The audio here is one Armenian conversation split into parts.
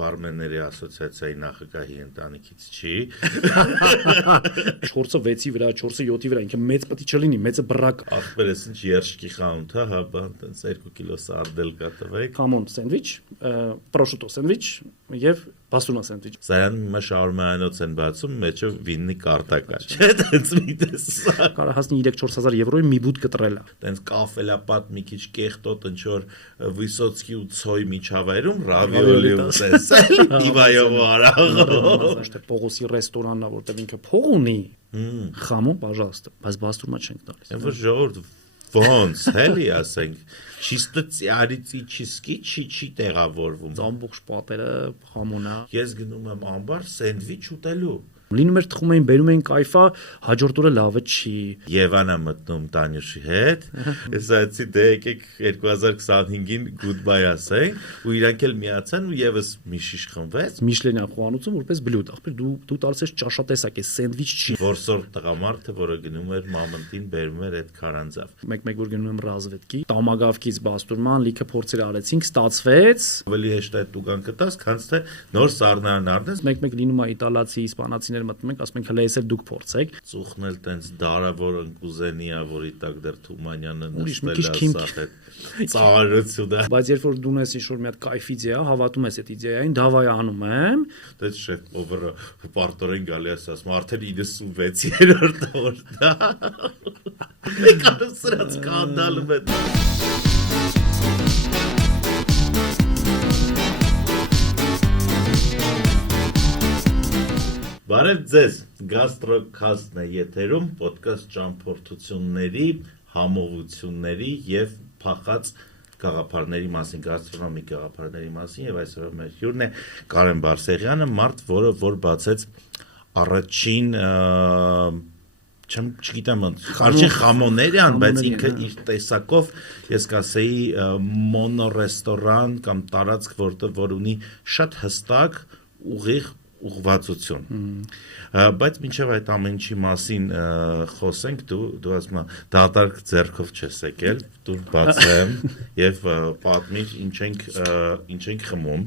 բարմենների ասոցիացիայի նախագահի ընտանիքից չի։ 4-ը 6-ի վրա, 4-ը 7-ի վրա, ինքը մեծ պետք չլինի, մեծը բռակ։ Ախպեր ես ինչ երշկի խանութ է, հա, բան տենց 2 կիլո սարդել կա տվեք։ Խամոն սենդվիչ, պրոշուտո սենդվիչ եւ բաստոնա սենդվիչ։ Սարան հիմա շաուրմայանոց են բացում, մեջը վիննի կարտա կա, չէ՞, տենց մի տեսա։ Կարա հասնի 3-4 հազար եվրոյի մի բուտ կտրել է։ Տենց կաֆելապատ մի քիչ կեղտոտ ինչ որ Վիսոցկի ու Ցոյ միջավայրում ռավիոլի ուտես, էլի դիվայով արաղ։ Այստեղ Պողոսի ռեստորանն է, որտեղ ինքը փող ունի։ Խամոն, пожалуйста, բայց բաստուրմա չենք տալիս։ Այն որ ժողովուրդ ոնց, էլի ասենք, ճիշտը ծիարիցի չիսկի չի տեղավորվում։ Ամբողջ պատերը խամոնա։ Ես գնում եմ ամբար սենդվիչ ուտելու։ Լինում էր թխում էին, բերում էին կայֆա, հաջորդ օրը լավը չի։ Եվանա մտնում Տանյուշի հետ։ Ես ասացի դե եկեք 2025-ին goodbye ասենք, ու իրանք էլ միացան ու եւս մի շիշ խմվեց։ Միշլենյան խոհանոցում որպես բլյուդ, ախպեր դու տալիս ես ճաշատեսակ է, սենդվիչ չի։ Որսոր տղամարդը, որը գնում էր մամընտին, բերում էր այդ քարանձավ։ Մեկ որ գնում եմ ռազվետկի, տամագավկից բաստուրման, լիքը փորձեր արեցինք, ստացվեց։ Ավելի հեշտ է տուգան կտաս, քան թե նոր սառնարան առնես։ Մեկ լինում է իտալացի, իսպանացիներ մտնում ենք, ասում ենք հələ էսել դուք փորձեք։ Ծուխն էլ տենց դարավոր ընկուզենի է, որի տակ դեռ Թումանյանը նստել է սա ծառայությունը։ Բայց երբ որ դու ունես ինչ-որ մի հատ կայֆ իդեա, հավատում ես այդ իդեային, դավայ անում եմ։ Դե շեֆ օվերը պարտորեն գալի ասում, արդեն 96-րդ օրն է։ Մեկ արսրած կանդալում է։ Բարև ձեզ, գաստրոքաստն է եթերում, պոդքաստ ճամփորդությունների, համովությունների եւ փախած գաղափարների մասին, գաստրոնոմիկ գաղափարների մասին եւ այսօր մեր հյուրն է Կարեն Բարսեղյանը, մարդ, որ բացեց առաջին չգիտեմ, առաջին խամոներյան, բայց ինքը իր տեսակով ես կասեի մոնորեստորան կամ տարածք, որ ունի շատ հստակ ուղիղ ուղղվածություն, բայց մինչև այդ ամենի մասին խոսենք, դու ասում ես դատարկ ձեռքով չես եկել, դու բացեմ եւ պատմիր ինչ ենք խմում։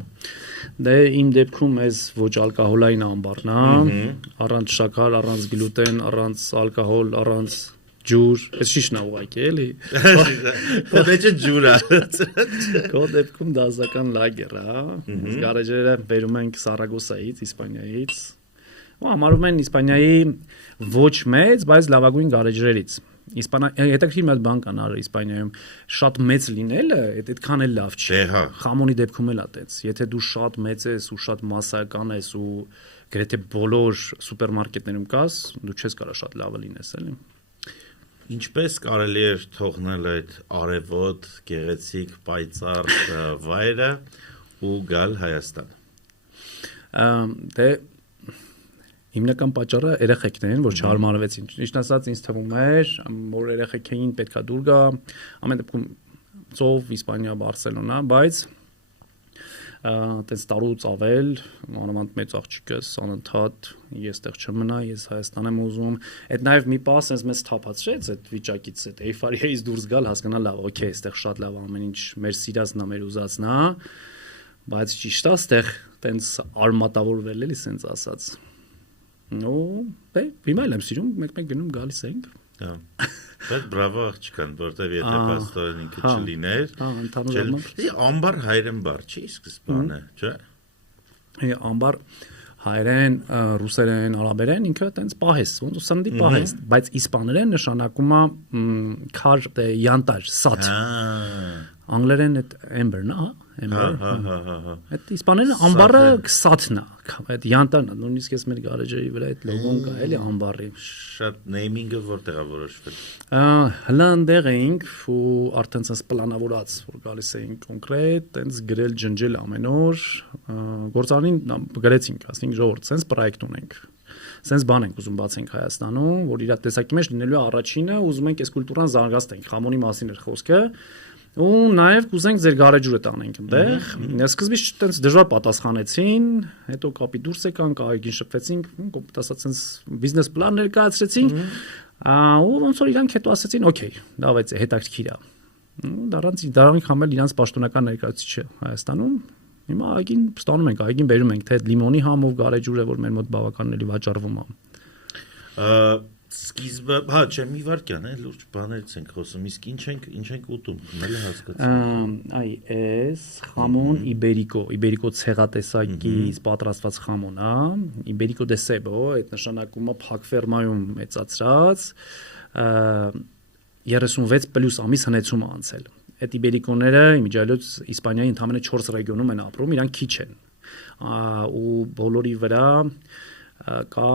Դե իմ դեպքում էս ոչ ալկոհոլային ամբարն է, առանց շաքար, առանց գլուտեն, առանց ալկոհոլ, առանց ջուր, էս շիշն է ուղղակի էլի։ Դե ջուր է։ Քո դեպքում դասական լագեր է, գարեջերը բերում ենք Սարագոսայից, Իսպանիայից։ Ու համարում են Իսպանիայի ոչ մեծ, բայց լավագույն գարեջրերից։ Հետաքրքիր մի հատ բան կան արել Իսպանիայում, շատ մեծ լինելը, այդքան էլ լավ չի։ Խամոնի դեպքում էլ է այդպես։ Եթե դու շատ մեծ ես ու շատ մասսայական ես ու գրեթե բոլոր սուպերմարկետներում կաս, դու չես կարող շատ լավը լինես, էլի։ Ինչպես կարելի է թողնել այդ արևոտ, գեղեցիկ, պայծառ վայրը ու գալ Հայաստան։ Դե հիմնական պատճառը երեխեքն են, որ չհարմարվեցին։ Ճիշտ ասած, ինձ թվում էր, որ երեխեքին պետքա դուր գա, ամեն դեպքում ծով, Իսպանիա, Բարսելոնա, բայց այդպես տարուց ավել, մանավանդ մեծ աղջիկս անընդհատ ես տեղ չմնա, ես Հայաստան եմ ուզում։ Այդ նաև մի պահ sense մեզ թափացրեց այդ վիճակից, այդ էйֆորիայից դուրս գալ, հասկանալ լավ, օքեյ, այստեղ շատ լավ ամեն ինչ մեր սիրածն է, մեր ուզածն է, բայց ճիշտ է, այստեղ այտենց արմատավորվել էլի sense ասած։ Նո, բե հիմա էլ եմ սիրում, մեկ-մեկ գնում գալիս ենք։ Հա։ Բայց բրավո աղջկան, որտեվ եթե պաստորեն ինքը չլիներ, ամբար հայերեն-բար չի սկզբանը, չէ՞։ Ամբար հայերեն, ռուսերեն, արաբերեն ինքը այտենց պահես, ոնց սնդի պահես, բայց իսպաներեն նշանակում է քար յանտար, սաթ։ Անգլերեն այդ amber-ն է, amber։ Այդ իսպաներեն ամբարը սաթն է, այդ յանտարն է, նույնիսկ ես մեր գարեջրի վրա այդ լոգոն կա, էլի ամբարի։ Շատ նեյմինգը որտեղ է որոշվել։ Հլանդեղ էինք ու արդեն sense պլանավորած, որ գալիս էինք կոնկրետ, տենց գրել ջնջել ամեն օր, գործարանին գրեցինք, ասենք ժողովուրդ, sense պրոյեկտ ունենք։ Sense բան ենք ուզում բացենք Հայաստանում, որ իր տեսակի մեջ լինելու է առաջինը, ուզում ենք այս կուլտուրան զարգացնենք, խամոնի մասին էր խոսքը։ Ու նաև կուզենք ձեր գարեջուրը տանենք այնտեղ։ Սկզբից այտենց դժվար պատասխանեցին, հետո կապի դուրս եկանք, այգին շփվեցինք, կոպիտ ասած sense բիզնես պլան ներկայացրեցինք, ու ոնց որ իրանք հետո ասացին, օքեյ, լավ է, հետաքրքիր է։ Դրանք համել իրանց պաշտոնական ներկայացուցիչը Հայաստանում, Հիմա այգին ստանում ենք, այգին բերում ենք թե լիմոնի համով գարեջուրը, որ մեր մոտ բավականին էլի վաճառվում է։ Սկիզբը, հա, չէ, մի վարքյան է, լուրջ բաներից ենք խոսում, իսկ ինչ ենք ուտում, մելը հասկացում։ Այ էս խամոն իբերիկո ցեղատեսակից պատրաստված խամոն է, իբերիկո de cebo, այդ նշանակում է փակ ֆերմայում մեծացրած 36+ ամիս հնեցում է անցել։ Այդ իբերիկոները իմիջիայլոց Իսպանիայի ընդամենը 4 ռեգիոնում են ապրում, իրանք քիչ են։ Ու բոլորի վրա կա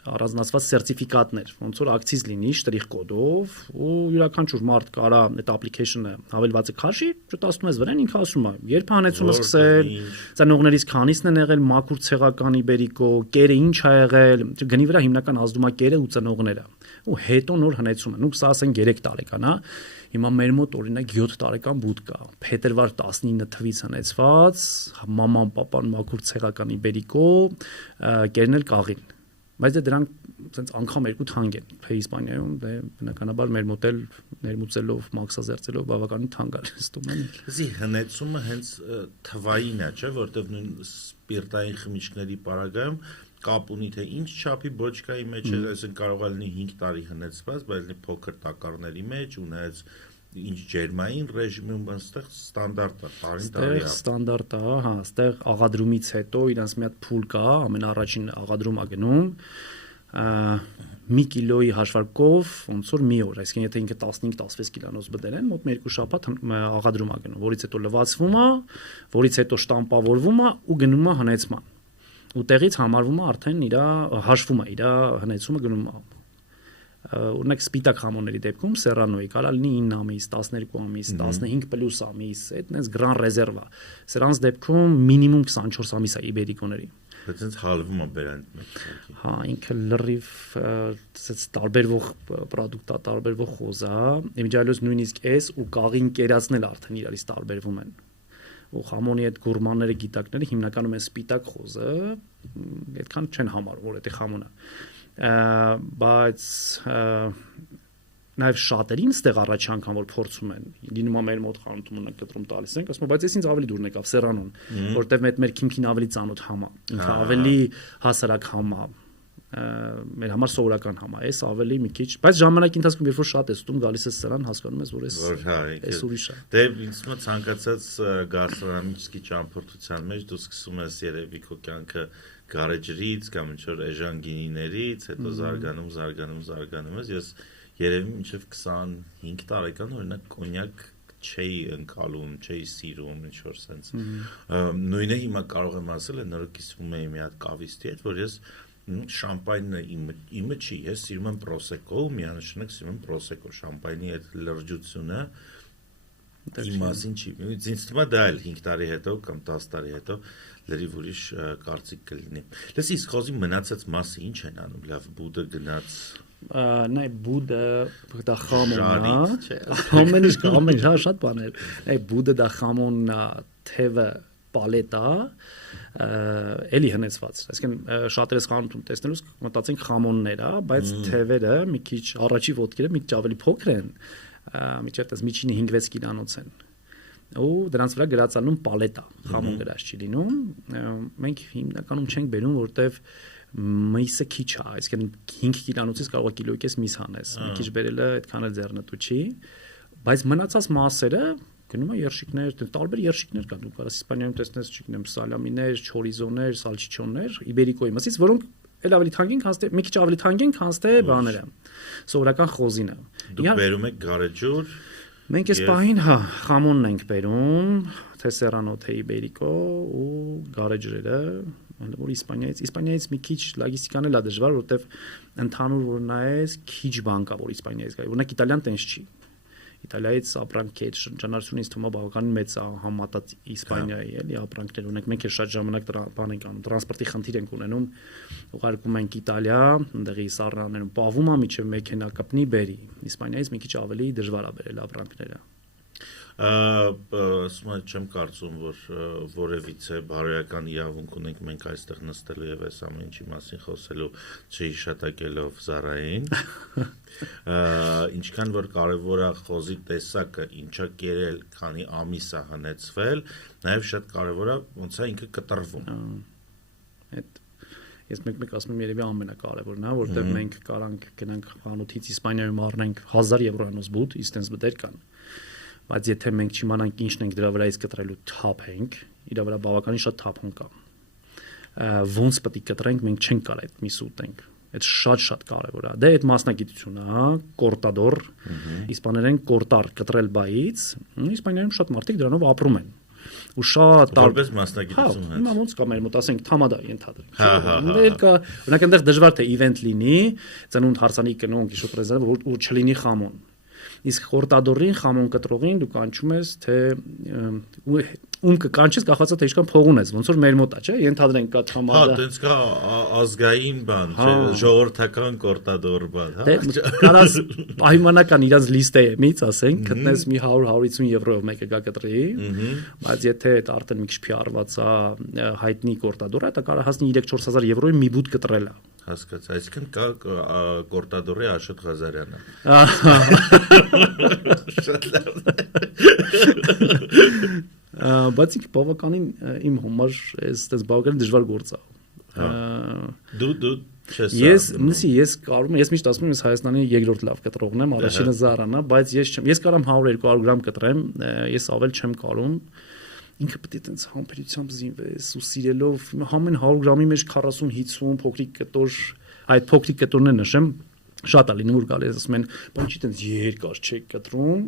առանձնացված սերտիֆիկատներ, ոնց որ ակցիզ լինի շտրիխ կոդով, ու յուրաքանչյուր մարդ կարա այդ application-ը հավելվածը քաշի, ջտասնում ես վրան, ինքը ասում է, երբ հանեցումը սկսել, ծնողներից քանիսն են եղել, մաքուր ցեղական իբերիկո, կերը ինչ ա եղել, գնի վրա հիմնական ազդում է կերը ու ծնողները։ Ու հետո նոր հնեցումը, նույն սա ասեն 3 տարեկան, հա։ Հիմա մեր մոտ օրինակ 7 տարեկան բուտ կա, փետրվար 19 թվից հնեցված, մաման, պապան մաքուր ցեղական իբերիկո, կերն էլ կաղին։ Բայց դրանք ասենց անգամ երկու թանկ են, թե Իսպանիայում, դե բնականաբար մեր մոտ էլ ներմուծելով, մաքսազերծելով բավականին թանկ է ստում են։ Իսկ հնեցումը հենց թվային է, չէ, որտեղ նույն սպիրտային խմիչքների պարագայում կապ ունի թե ինչ չափի բոչկայի մեջ է, այսինքն կարող է լինի 5 տարի հնեցված, բայց լինի փոքր տակառների մեջ, ունեց ինչ ջերմային ռեժիմում, այստեղ ստանդարտ է, տարին ստանդարտ է, հա, այստեղ աղադրումից հետո իրանց մի հատ փուլ կա, ամենաառաջին աղադրում է գնում, մի կիլոյի հաշվարկով ոնց որ մի օր, այսինքն եթե ինքը 15-16 կիլոնոց բդել են, մոտ 2 շաբաթ աղադրում է գնում, որից հետո լվացվում է, որից հետո շտամպավորվում է ու գնում է հնեցման։ Ու տեղից համարվում է արդեն իր հաշվում է իր հնեցումը գնում է։ Օրինակ սպիտակ խամոնների դեպքում սերրանոյի կարա լինի 9 ամիս, 12 ամիս, 15+ ամիս, այդ նենց գրան ռեզերվ է։ Սրանց դեպքում մինիմում 24 ամիս է իբերիկոների։ Բայց հենց հալվում է բերանդ մեջ։ Հա, ինքը լրիվ ասած տարբերվող պրոդուկտ է, տարբերվող խոզ է։ Իմիջիայլոց նույնիսկ էս ու կաղին կերածնել արդեն իրարից տարբերվում են։ Ու խամոնի այդ գուրմանները գիտակները հիմնականում են սպիտակ խոզը, այդքան չեն համարում, որ դա խամոն է։ Բայց նաև շատերին ստեղ առաջ անգամ որ փորձում են, լինում է մեր մոտ խանութում ունենք կտրում տալիս ենք, ասում բայց ես ինձ ավելի դուրն եկավ սերանոն, որտեղ մեր քիմքին ավելի ծանոթ համ է, ինքը ավելի հասարակ համ է, մեր համար սովորական համ է, էս ավելի մի քիչ, բայց ժամանակի ընթացքում երբ որ շատ ես ուտում, գալիս ես սրան, հասկանում ես, որ էս ուրիշ է։ Դե ինձ մոտ ցանկացած գաստրոնոմիկ ճամփորդության մեջ դու սկսում ես երևի քո կյանքը գարեջրից կամ ինչ որ էժան գինիներից, հետո զարգանում ես, երևի մինչև 25 տարեկան օրինակ կոնյակ չէի ընկալում, չէի սիրում, ինչ որ sense։ Նույնը հիմա կարող եմ ասել, նորոգիսվում էի մի հատ կավիստի հետ, որ ես շամպայնը իմը չի, ես սիրում եմ պրոսեկո, միանշանակ սիրում եմ պրոսեկո, շամպայնի այդ լրջությունը իմ մասին չի։ Ինձ թվում է դա էլ 5 տարի հետո կամ 10 տարի հետո լրիվ ուրիշ կարծիք կլինի։ Լսի, խոզի մնացած մասը ինչ են անում, լավ բուդը գնաց նայ բուդը դա խամոն է, ամեն ինչ շատ բաներ, այ բուդը դա խամոն թևը պալետա էլի հնեցված, այսինքն շատերս խանութում տեսնելուց մտածենք խամոններ է, բայց թևերը մի քիչ առաջի ոտքերը մի քիչ ավելի փոքր են, միջև տես միջինը 5-6 կիլոնոց են, ու դրանց վրա գրածանում պալետա, խամոն գրած չի լինում, մենք հիմնականում չենք բերում, որտեվ միսը քիչ է, այսինքն 5 կիլոնոցից կարող է կիլոյից միս հանես, մի քիչ բերելը այդքան էլ ձեռնտու չի, բայց մնացած մասերը գնում է երշիկներ, տարբեր երշիկներ կան, դու կարաս Իսպանիայում տեսնես, չգիտեմ, սալամիներ, չորիզոներ, սալչիչոններ, իբերիկոյի մասից, որոնք էլ ավելի թանկ են, քան թե մի քիչ ավելի թանկ են, քան թե բաները, սովորական խոզինը։ Դուք բերում եք գարեջուր։ Մենք այս պահին, հա, խամոնն ենք բերում, թե սերանո, թե իբերիկո ու գարեջրերը, որ Իսպանիայից մի քիչ լոգիստիկան էլ է դժվար, որովհետև ընդհանուր որ նայես, քիչ բան կա, որ Իսպանիայից գա։ Օրինակ Իտալիան տենց չի։ Իտալիայից ապրանքի այդ շրջանառությունը ինձ թվում է բավականին մեծ է համատած Իսպանիայի, էլի ապրանքներ ունենք, մենք էլ շատ ժամանակ բան ենք անում, տրանսպորտի խնդիր ենք ունենում, ուղարկում ենք Իտալիա, այնտեղի սառնաներում պահվում է, միջև մեքենա կպնի, բերի։ Իսպանիայից մի քիչ ավելի դժվար է բերել ապրանքները։ ասում եմ չեմ կարծում, որ որևիցե բարոյական իրավունք ունենք մենք այստեղ նստելու եւ այս ամեն ինչի մասին խոսելու, չհիշատակելով Զարային։ Ինչքան որ կարևոր է խոզի տեսակը, ինչա կերել, քանի ամիս է հնեցվել, նաեւ շատ կարևոր է ոնց է ինքը կտրվում։ Այդ ես մեկ ասում եմ երևի ամենակարևորն է, որտեղ մենք կարանք գնանք խանութից Իսպանիայում առնենք 1000 եվրոյանոց բութ, իստենց բդեր կան։ Բայց եթե մենք չիմանանք ինչն ենք դրա վրայից կտրելու թափ ենք, իրա վրա բավականին շատ թափուն կա։ Ոնց պետք է կտրենք, մենք չենք կարող այդ միս ուտենք։ Այդ շատ կարևոր է։ Դե այդ մասնագիտությունը, հա, կորտադոր, իսպաներեն կորտար կտրել բայից, Իսպանիայում շատ մարդիկ դրանով ապրում են։ Ու շատ տարբեր մասնագիտություն հա, հիմա ոնց կա մեր մոտ ասենք թամադա ենթադրենք։ Դեր կա, օրինակ այնտեղ դժվար թե իվենթ լինի, ծնունդ հարսանի կնոնք, իշու պրեզենտ, որ չլինի խամոն։ Իսկ խորտադորին խամոն կտրողին դու կանչում ես թե ում կկանչես կախվածա թե ինչքան փող ունես ոնց որ մեր մոտ է չէ ենթադրենք կա թամադա հա տենց կա ազգային բան չէ ժողովրդական կորտադոր բան հա կարաս պայմանական իրանց լիստեից ասենք գտնես մի 100-150 եվրոյով մեկը գա կտրի բայց եթե դա արդեն մի քիչ փիարված է հայտնի կորտադորը դա կարող հասնի 3-4000 եվրոյի մի բուտ կտրել է հասկաց այսինքն կա կորտադորի Աշոտ Ղազարյանը շատ լավ բայց ինքը բավականին իմ համար էս բավականին դժվար գործ է դու ես կարում եմ ես միշտ ասում եմ ես Հայաստանի երկրորդ լավ կտրողն եմ առաջինը Զարան է բայց ես կարամ 100-200 գրամ կտրեմ ես ավել չեմ կարում ինքը պետք է տենց համբերությամբ զինվես ու սիրելով համեն 100 գրամի մեջ 40-50 փոքրիկ կտոր այդ փոքրիկ կտորն է նշեմ շատ է լինում որ գալիս ասում են բան չի տենց երկար չէ կտրում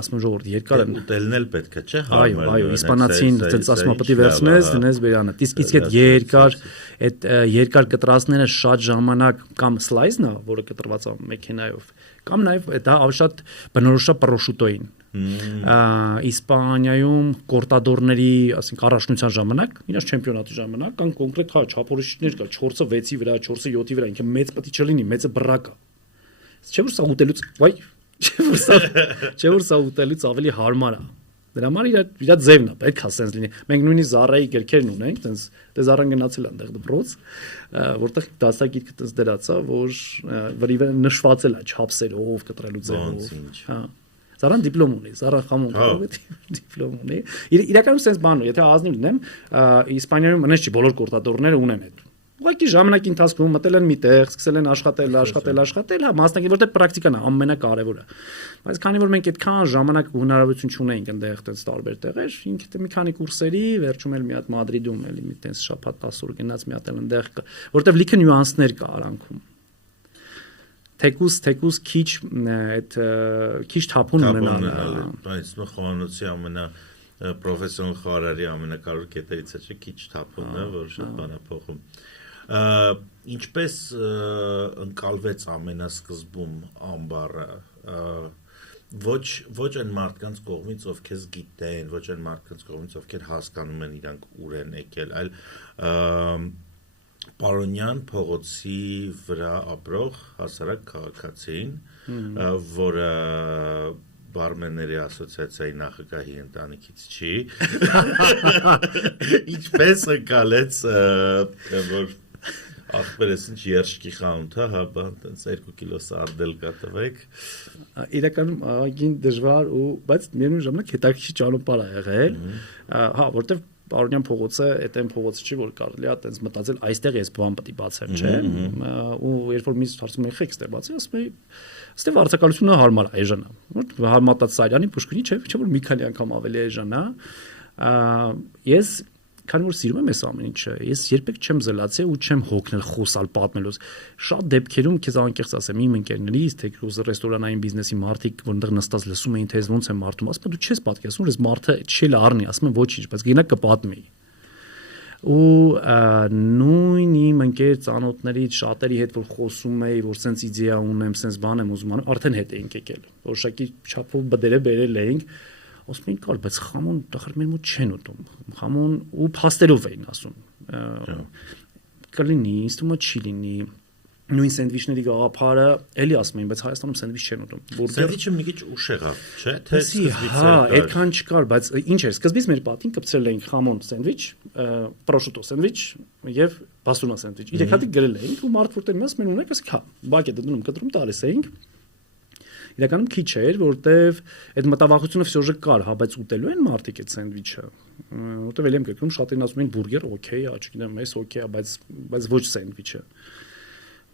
ասում ժողովուրդ երկար են ուտելն էլ պետք է չէ այո իսպանացին տենց ասում պետք է վերցնես դնես բերանը իսկ այդ երկար կտրածները շատ ժամանակ կամ սլայզն է որը կտրված է մեքենայով կամ նաև դա շատ բնորոշ է պրոշուտոին Իսպանիայում կորտադորների, ասենք առաջնության ժամանակ, իրաց չեմպիոնատի ժամանակ կան կոնկրետ հա չափորոշիչներ կա 4-ը 6-ի վրա, 4-ը 7-ի վրա, ինքը մեծ պետք չլինի, մեծը բռակ է։ Չէ՞ որ սա ուտելուց, վայ, չէ՞ որ սա ուտելուց ավելի հարմար է։ Դրա համար իր ձևն է, պետք է սենց լինի։ Մենք նույնիսկ Զարայի գրքերն ունենք, տենց դե Զարան գնացել է այնտեղ դպրոց, որտեղ դասագիրքը տենց դրած է, որ վրիվը նշվածել է չափսերով, կտրելու ձևով։ Հա Զարան դիպլոմ ունի, Զարան խամոն դիպլոմ ունի։ Իրականում sense բան է, եթե ազնիվ լինեմ, Իսպանիայում մնաց չի բոլոր կորտադորները ունեն այդ։ Ուղղակի ժամանակի ընթացքում մտել են միտեղ, սկսել են աշխատել, հա, մասնակից որտեղ պրակտիկան է ամենակարևորը։ Բայց քանի որ մենք այդքան ժամանակ ու հնարավորություն չունենք այնտեղ այդպես տարբեր տեղեր, ինքը մի քանի կուրսերի, վերջում էլ մի հատ Մադրիդում էլի մի տես շաբաթ 10 օր գնաց մի հատ էլ այնտեղ, որտեղ լիքը նյուանսներ կա արանքում։ Թեկուս քիչ այդ քիչ թափուն ունենալ բայց խոհանոցի ամենա պրոֆեսիոնալ խարարի ամենակարևոր կետերից է չէ քիչ թափունն է որ շատ բան է փոխում ինչպես ընկալվեց ամենասկզբում ամբարը ոչ այն մարդկանց կողմից ովքեր գիտեն ոչ այն մարդկանց կողմից ովքեր հասկանում են իրանք ուր են եկել այլ Պարոնյան փողոցի վրա ապրող հասարակ քաղաքացին, որը բարմենների ասոցիացիայի նախագահի ընտանիքից չի, ինչպես ընկալեց, որ ախպերես ինչ երշկի խանութ, հա, բան, տենց 2 կիլո սարդել կատվեք։ Իրականում ագին դժվար ու, բայց միևնույն ժամանակ հետաքրքիր ճանապարհ է եղել, հա, որտեղ Պարոնյան փողոցը այդ այն փողոցը չի որ կարելի է այտենց մտածել այստեղ ես բան պետք է բացեմ չէ ու երբ որ միս հարցում են խեք ստե բացի ասում եմ ստե վարձակալությունը հարմար է այժմ որ հարմատած Սարյանի Պուշկինի չէ որ մի քանի անգամ ավելի այժմ է ես քանի որ սիրում եմ այս ամեն ինչը ես երբեք չեմ զլացել ու չեմ հոգնել խոսալ պատմելուց շատ դեպքերում քեզ անկեղծ ասեմ իմ ընկերներից թե քուզ ռեստորանային բիզնեսի մարդիկ որտեղ նստած լսում էին թե ոնց եմ մարդում ասում դու չես պատկերացնում որ այս մարդը չել առնի ասում եմ ոչինչ բայց գնա կպատմի ու նույն իմ ընկեր ծանոթներից շատերի հետ որ խոսում էի որ սենց իդեա ունեմ սենց բան եմ ուզում անում արդեն հետ էինք եկել որոշակի չափով բդերը բերել էինք ասում են կար, բայց խամոն տախր մեր մոտ չեն ուտում, խամոն ու փաստերով էին ասում, կլինի, ինձ թվում է չի լինի, նույն սենդվիչների գաղափարը էլի ասում են, բայց Հայաստանում սենդվիչ չեն ուտում։ Սենդվիչը մի քիչ ուշ եղավ, չէ՞, թե սկզբից հա, այդքան չկար, բայց ինչ էր, սկզբից մեր պատին կպցրել էինք խամոն սենդվիչ, պրոշուտո սենդվիչ եւ բասունա սենդվիչ։ Իրեք հատիկ գրել էինք ու մարդ որտեղ մյաս մեն ունեք, ասք հա, բակետը դնում կտրում տալիս էինք։ Իրականում քիչ էր, որտեվ այդ մտավախությունը ֆսյոժը կար, հա, բայց ուտելու են մարդիկ այդ սենդվիչը։ Որտեվ ելեմ կերկում շատերն ասում են բուրգեր, օքեյ, չգիտեմ, էս օքեյ է, բայց ոչ սենդվիչը։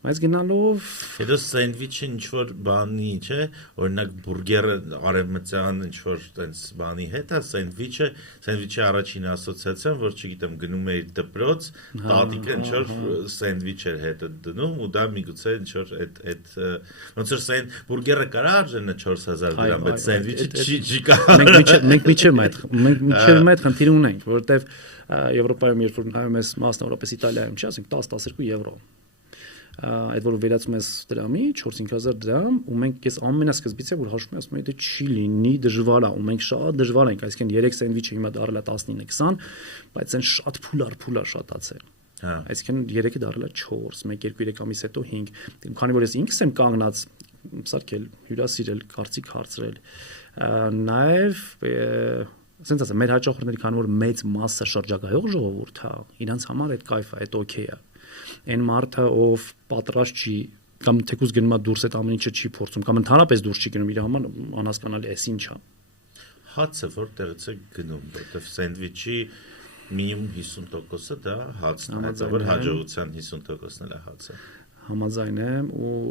Բայց գնալով հետո սենդվիչը ինչ որ բանի, չէ, օրինակ բուրգերը արևմտյան ինչ որ տենց բանի հետ է, սենդվիչի առաջին ասոցիացիան, որ չգիտեմ, գնում էի դպրոց, տատիկը ինչ որ սենդվիչ էր հետը դնում ու դա միգուցե ինչ որ այդ ոնց որ բուրգերը կարա արժենա 4000 դրամ, բայց սենդվիչը չի կա։ Մենք միչև այդ խնդիր ունենք, որովհետև Եվրոպայում երբ որ նայում ես մասնավորապես Իտալիայում, չի ասենք 10-12 եվրո այդ որ վերածում ես դրամի 4-5000 դրամ ու մենք ես ամենասկզբից է որ հաշվում եմ ասում եմ դա չի լինի դժվար է ու մենք շատ դժվար ենք այսինքն 3 սենդվիչը հիմա դարել է 19-20 բայց այն շատ փուլար շատացել հա այսինքն 3-ը դարել է 4 1-2-3 ամիս հետո 5 քանի որ ես ինքս եմ կանգնած սարքել հյուրասիրել կարծիք հարցրել նաև ասենց ասեմ մեր հաճախորդների քանի որ մեծ մասը շրջագայող ժողովուրդ է իրանց համար այդ կայֆ է այդ օքեյ է այն մարդը ով պատրաստ չի կամ թեկուզ գնում է դուրս այդ ամեն ինչը չի փորձում կամ ընդհանրապես դուրս չի գնում իր համար անհասկանալի է ինչ է հացը որտեղից է գնում որտեղ սենդվիչի մինիմում 50%-ը դա հացն է որ հաջողության 50%-ն էլ է հացը համաձայն եմ ու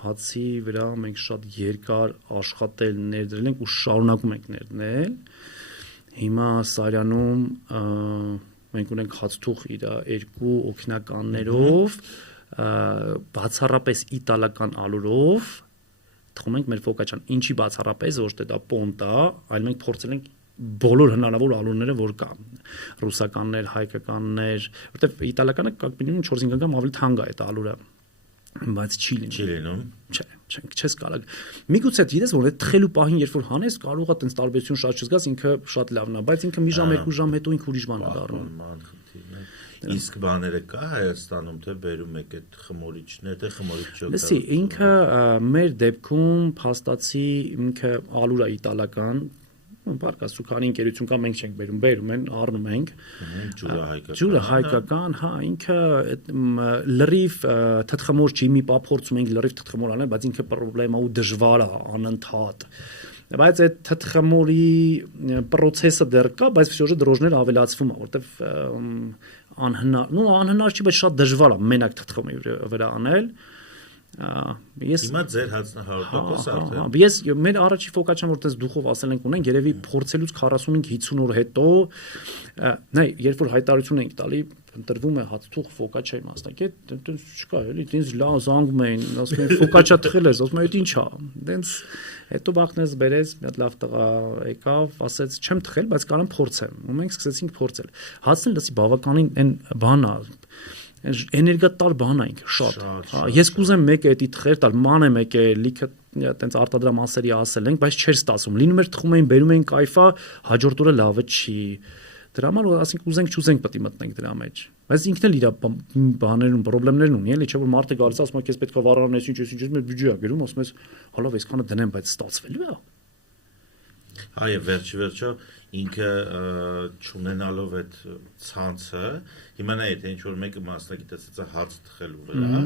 հացի վրա մենք շատ երկար աշխատել ներդրել ենք ու շարունակում ենք ներդնել հիմա Սարյանում մենք ունենք հացթուղ իր երկու օգնականներով բացառապես իտալական ալուրով թվում ենք մեր ֆոկաչան ինչի բացառապես ոչ թե դա պոնտա այլ մենք փորձել ենք բոլոր հնարավոր ալուրները որ կա ռուսականներ հայկականներ որտեղ իտալականը как минимум 4-5 անգամ ավելի թանկ է այդ ալուրը բայց չի լինում չէ չես կարող միգուցե դիտես որ այդ թխելու պահին երբ որ հանես կարող է տենց տարբերություն շատ չզգաս ինքը շատ լավն է բայց ինքը մի ժամ 2 ժամ հետո ինքը ուրիշ բան է դառնում իսկ բաները կա Հայաստանում թե բերում եք այդ խմորիչներ թե խմորիչ չկա լսի ինքը մեր դեպքում փաստացի ինքը ալուր է իտալական Պարկասուքանի ընկերություն կամ մենք չենք բերում են առնում ենք ջուրը հայկական հա ինքը լրիվ թթխմոր չի մի պա փորձում ենք լրիվ թթխմոր անել բայց ինքը խնդրեմ ու դժվար է անընդհատ բայց այդ թթխմորի process-ը դեռ կա բայց ֆիզիոլոգիա դրոժներ ավելացվում է որտեվ անհնար չի բայց շատ դժվար է մենակ թթխմի վրա անել Հիմա ձեր հացն 100% արդեն ես մեր առաջի ֆոկաչան որ տես դուխով ասել ենք ունենք երևի փորձելուց 45-50 օր հետո նայ երբ որ հայտարարություն ենք տալի ընտրվում է հացթուղ ֆոկաչայի մասնակետ տենց չկա էլի տենց լավ զանգում էին ասում են ֆոկաչա թխել ես ասում են այդ ի՞նչ է տենց հետո բախնես բերեց մի հատ լավ տղա եկավ ասեց չեմ թխել բայց կարամ փորձեմ ու մենք սկսեցինք փորձել հացն լսի բավականին այն բան է էներգատար բան է ինքը շատ ես կուզեմ մեկը էդի թխեր տալ ման է մեկը լիքը տենց արտադրամասերի ասել ենք բայց չէր ստացվում լինում էր թխում էին բերում էին կայֆա հաջորդ օրը լավը չի դրա համար ասենք ուզենք չուզենք պետք է մտնենք դրա մեջ բայց ինքն էլ իր բաներում խնդիրներն ունի էլի չէ որ մարդը գալիս ասում է քեզ պետք է վառանես ինչ մեր բյուջե է գրում ասում ես հալով այսքանը դնեմ բայց ստացվելու է Այո, վերջիվերջո ինքը չունենալով այդ ցանցը, հիմա նայ թե ինչ որ մեկը մասնագիտացած է հաց թխելու վրա,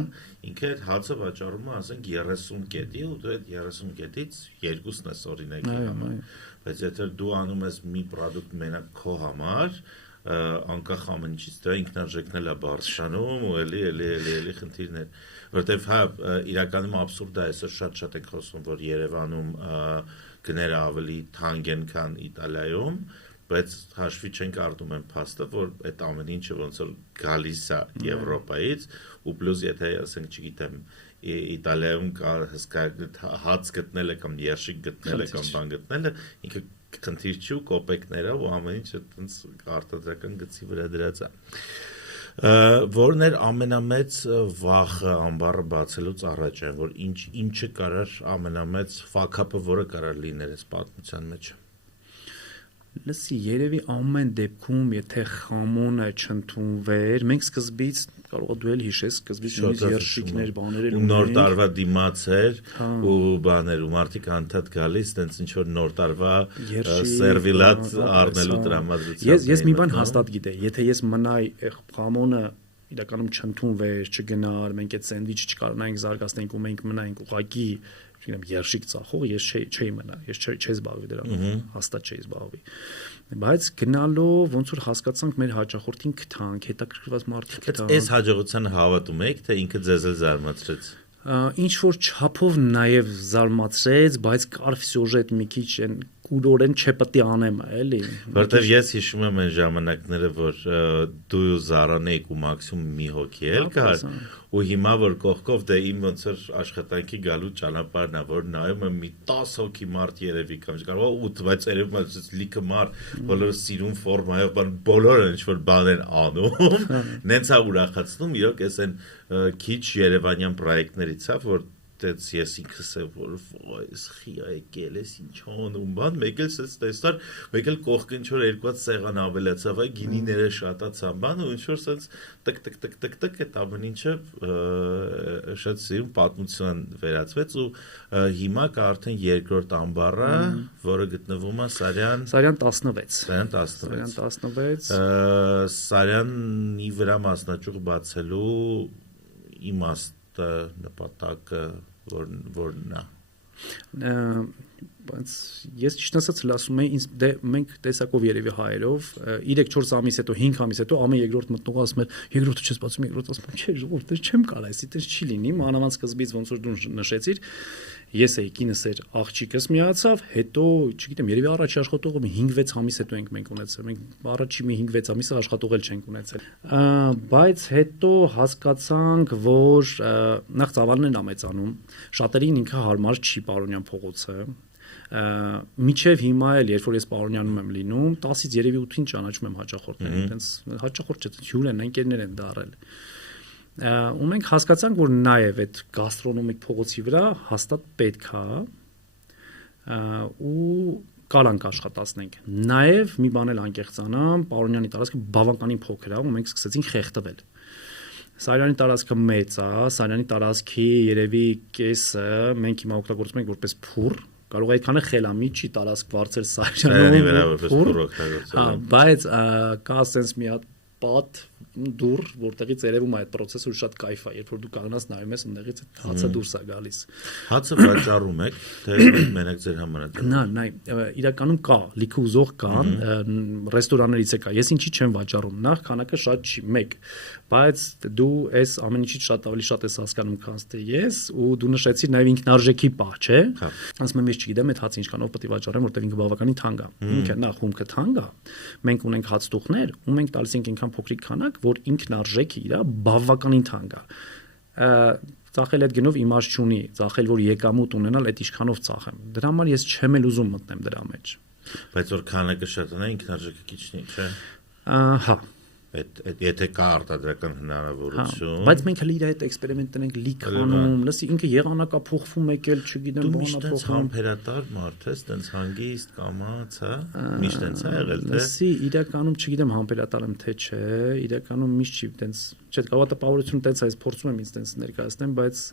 ինքը այդ հացը վաճառում է, ասենք 30 կետի ու դու այդ 30 կետից երկուսն ես օրինակի համար, բայց եթե դու անում ես մի product մենակ քո համար, անկախ ամեն ինչից դա ինքնարժեքն է բարձրանում ու էլի խնդիրներ, որտեվ հա իրականում абսուրդ է, այսօր շատ ենք խոսում, որ Երևանում գները ավելի թանկ են, քան Իտալիայում, բայց հաշվի չենք առնում են փաստը, որ այդ ամեն ինչը ոնց որ գալիս է Եվրոպայից, ու պլյուս եթե ասենք, չգիտեմ, Իտալիայում կա հսկա հաց գտնելը կամ երշիկ գտնելը կամ բան գտնելը, ինքը խնդիր չի ու կոպեկները ու ամեն ինչը տենց արտադրական գծի վրա դրած է։ Որն էր ամենամեծ վախը ամբարը բացելուց առաջ է, որ ինչը կարար ամենամեծ ֆակափը, որը կարար լիներ այս պատմության մեջ։ Լսի, երևի ամեն դեպքում, եթե խամոնը չընդունվեր, մենք սկզբից կարող է դու էլ հիշես, սկզբից երշիկներ, բաներ ու նոր տարվա դիմաց էր ու բաներ ու մարդիկ անդադ գալիս, տենց ինչ որ նոր տարվա սերվիլատ առնելու տրամադրությամբ։ Ես մի բան հաստատ գիտեի, եթե ես մնայի խամոնը իրականում չընդունվեր, չգնար, մենք այդ սենդվիչը չկարողանայինք զարգացնենք ու մենք մնայինք ուղակի չգիտեմ երշիկ ծախող, ես չէի մնա, ես չէի զբաղվի դրանով, հաստատ չէի զբաղվի։ Բայց գնալով ոնց որ հասկացանք մեր հաճախորդին կթանք, հետաքրքրված մարդիկ կթանք։ Այս հաջողությանը հավատում եք, թե ինքը ձեզ էլ զարմացրեց։ Ինչ որ չափով նաև զարմացրեց, բայց կար սյուժետ մի քիչ կուրորեն չպետք է անեմ, էլի։ Որտեվ ես հիշում եմ այն ժամանակները, որ դու Զարան էիք ու մաքսիմում մի հոգի էլ կար, ու հիմա որ կողքով դե իմ ոնց որ աշխատանքի գալու ճանապարհն է, որ նայում եմ մի 10 հոգի մարդ երևի կամ կարող 8, բայց երևի ասես լիքը մարդ, բոլորը սիրուն ֆորմայով, բան բոլորը ինչ որ բան են անում, նենց է ուրախացնում, իրոք էս այն քիչ երևանյան պրոյեկտներից է, որ դες ես ինքս եմ որ այս խիա եկել ես ինչ անում բան մեկ էլ սենց տեսար մեկ էլ կողքին ինչ որ երկված սեղան ավելացավ այ գինիները շատացան բան ու ինչ որ սենց տկ այդ ամեն ինչը շատ սիրուն պատմության վերածվեց ու հիմա կա արդեն երկրորդ ամբարը որը գտնվում է Սարյան 16 Սարյանի վրա մասնաճյուղ բացելու իմաստը նպատակը որն է բայց ես ճիշտ ասած լսում եմ դե մենք տեսակով երևի հայերով 3-4 ամիս հետո 5 ամիս հետո ամեն երկրորդ մտնող ասում է երկրորդը չես բացում երկրորդը ասում է չէ ժողովուրդ դες չեմ կարա այսպես չի լինի մանավանդ սկզբից ոնց որ դու նշեցիր ես էի կինս էր աղջիկս միացավ հետո չգիտեմ երևի առաջի աշխատողը 5-6 ամիս հետո ենք ունեցել մենք առաջի մի 5-6 ամիսը աշխատողել չենք ունեցել բայց հետո հասկացանք որ նախ ծավալներն ամեցանում շատերին ինքը հարմար չի Պարոնյան փողոցը Միջև հիմա էլ երբ որ ես Պարոնյանում եմ լինում 10-ից երևի 8-ին ճանաչում եմ հաճախորդներին այտենց հաճախորդ չէ հյուր են ընկերներ են դարել ու մենք հասկացանք որ նաև այդ գաստրոնոմիկ փողոցի վրա հաստատ պետք է ու կարանք աշխատացնենք նաև մի բան էլ անկեղծանամ Պարոնյանի տարածքը բավականին փոքր է ու մենք սկսեցինք խեղդվել Սարյանի տարածքը մեծ է Սարյանի տարածքի երևի կեսը մենք հիմա օգտագործում ենք որպես փուռ կարող է այդքանը խելամի չի տարածք բարձր Սարյանի վրա որպես փուռ օգտագործել բայց կա sense մի հատ պատ դուր որտեղից երևում է այդ process-ը շատ кайֆ է երբ որ դու կանգնած նայում ես այնտեղից հացը դուրս է գալիս հացը վաճառում եք թե մենակ ձեր համար նայ իրականում կա լիքը ուզող կան ռեստորաններից է կա ես ինչի չեմ վաճառում նախ քանակը շատ չի մեկ բայց դու այս ամեն ինչից շատ ավելի շատ ես հասկանում քան թե ես ու դու նշեցիր նաև ինքնարժեքի պահ չէ ասում եմ ես չգիտեմ այդ հացը ինչքանով պետք է վաճառեմ որտեղ ինքը բավականին թանկ է ինքը նախ հումքը թանկ է մենք ունենք հացտուղներ ու մենք տալիս ենք այնքան փոքրիկ քանակ որ ինքնարժեքը իր բավականին թանկ է ծախել այդ գնով իմաստ չունի ծախել որ եկամուտ ունենալ այդ ինչքանով ծախեմ դրա համար ես չեմ էլ ուզում մտնել դրա մեջ բայց որ քանակը շատանա ինքնարժեքը քիչնի չէ հա եթե կա արտադրական հնարավորություն բայց մենք հենց իր այդ էքսպերիմենտներ ենք լիքանում լսի ինքը եղանակափոխվում եկել չգիտեմ բանափոխում համբերատար մարդ ես տենց հանգիստ կամաց հա միշտ տենց է եղել թե լսի իրականում չգիտեմ համբերատար եմ թե չէ իրականում միշտ չի տենց չէ կարող է տպավորություն տենց այս փորձում եմ ինձ տենց ներկայացնեմ բայց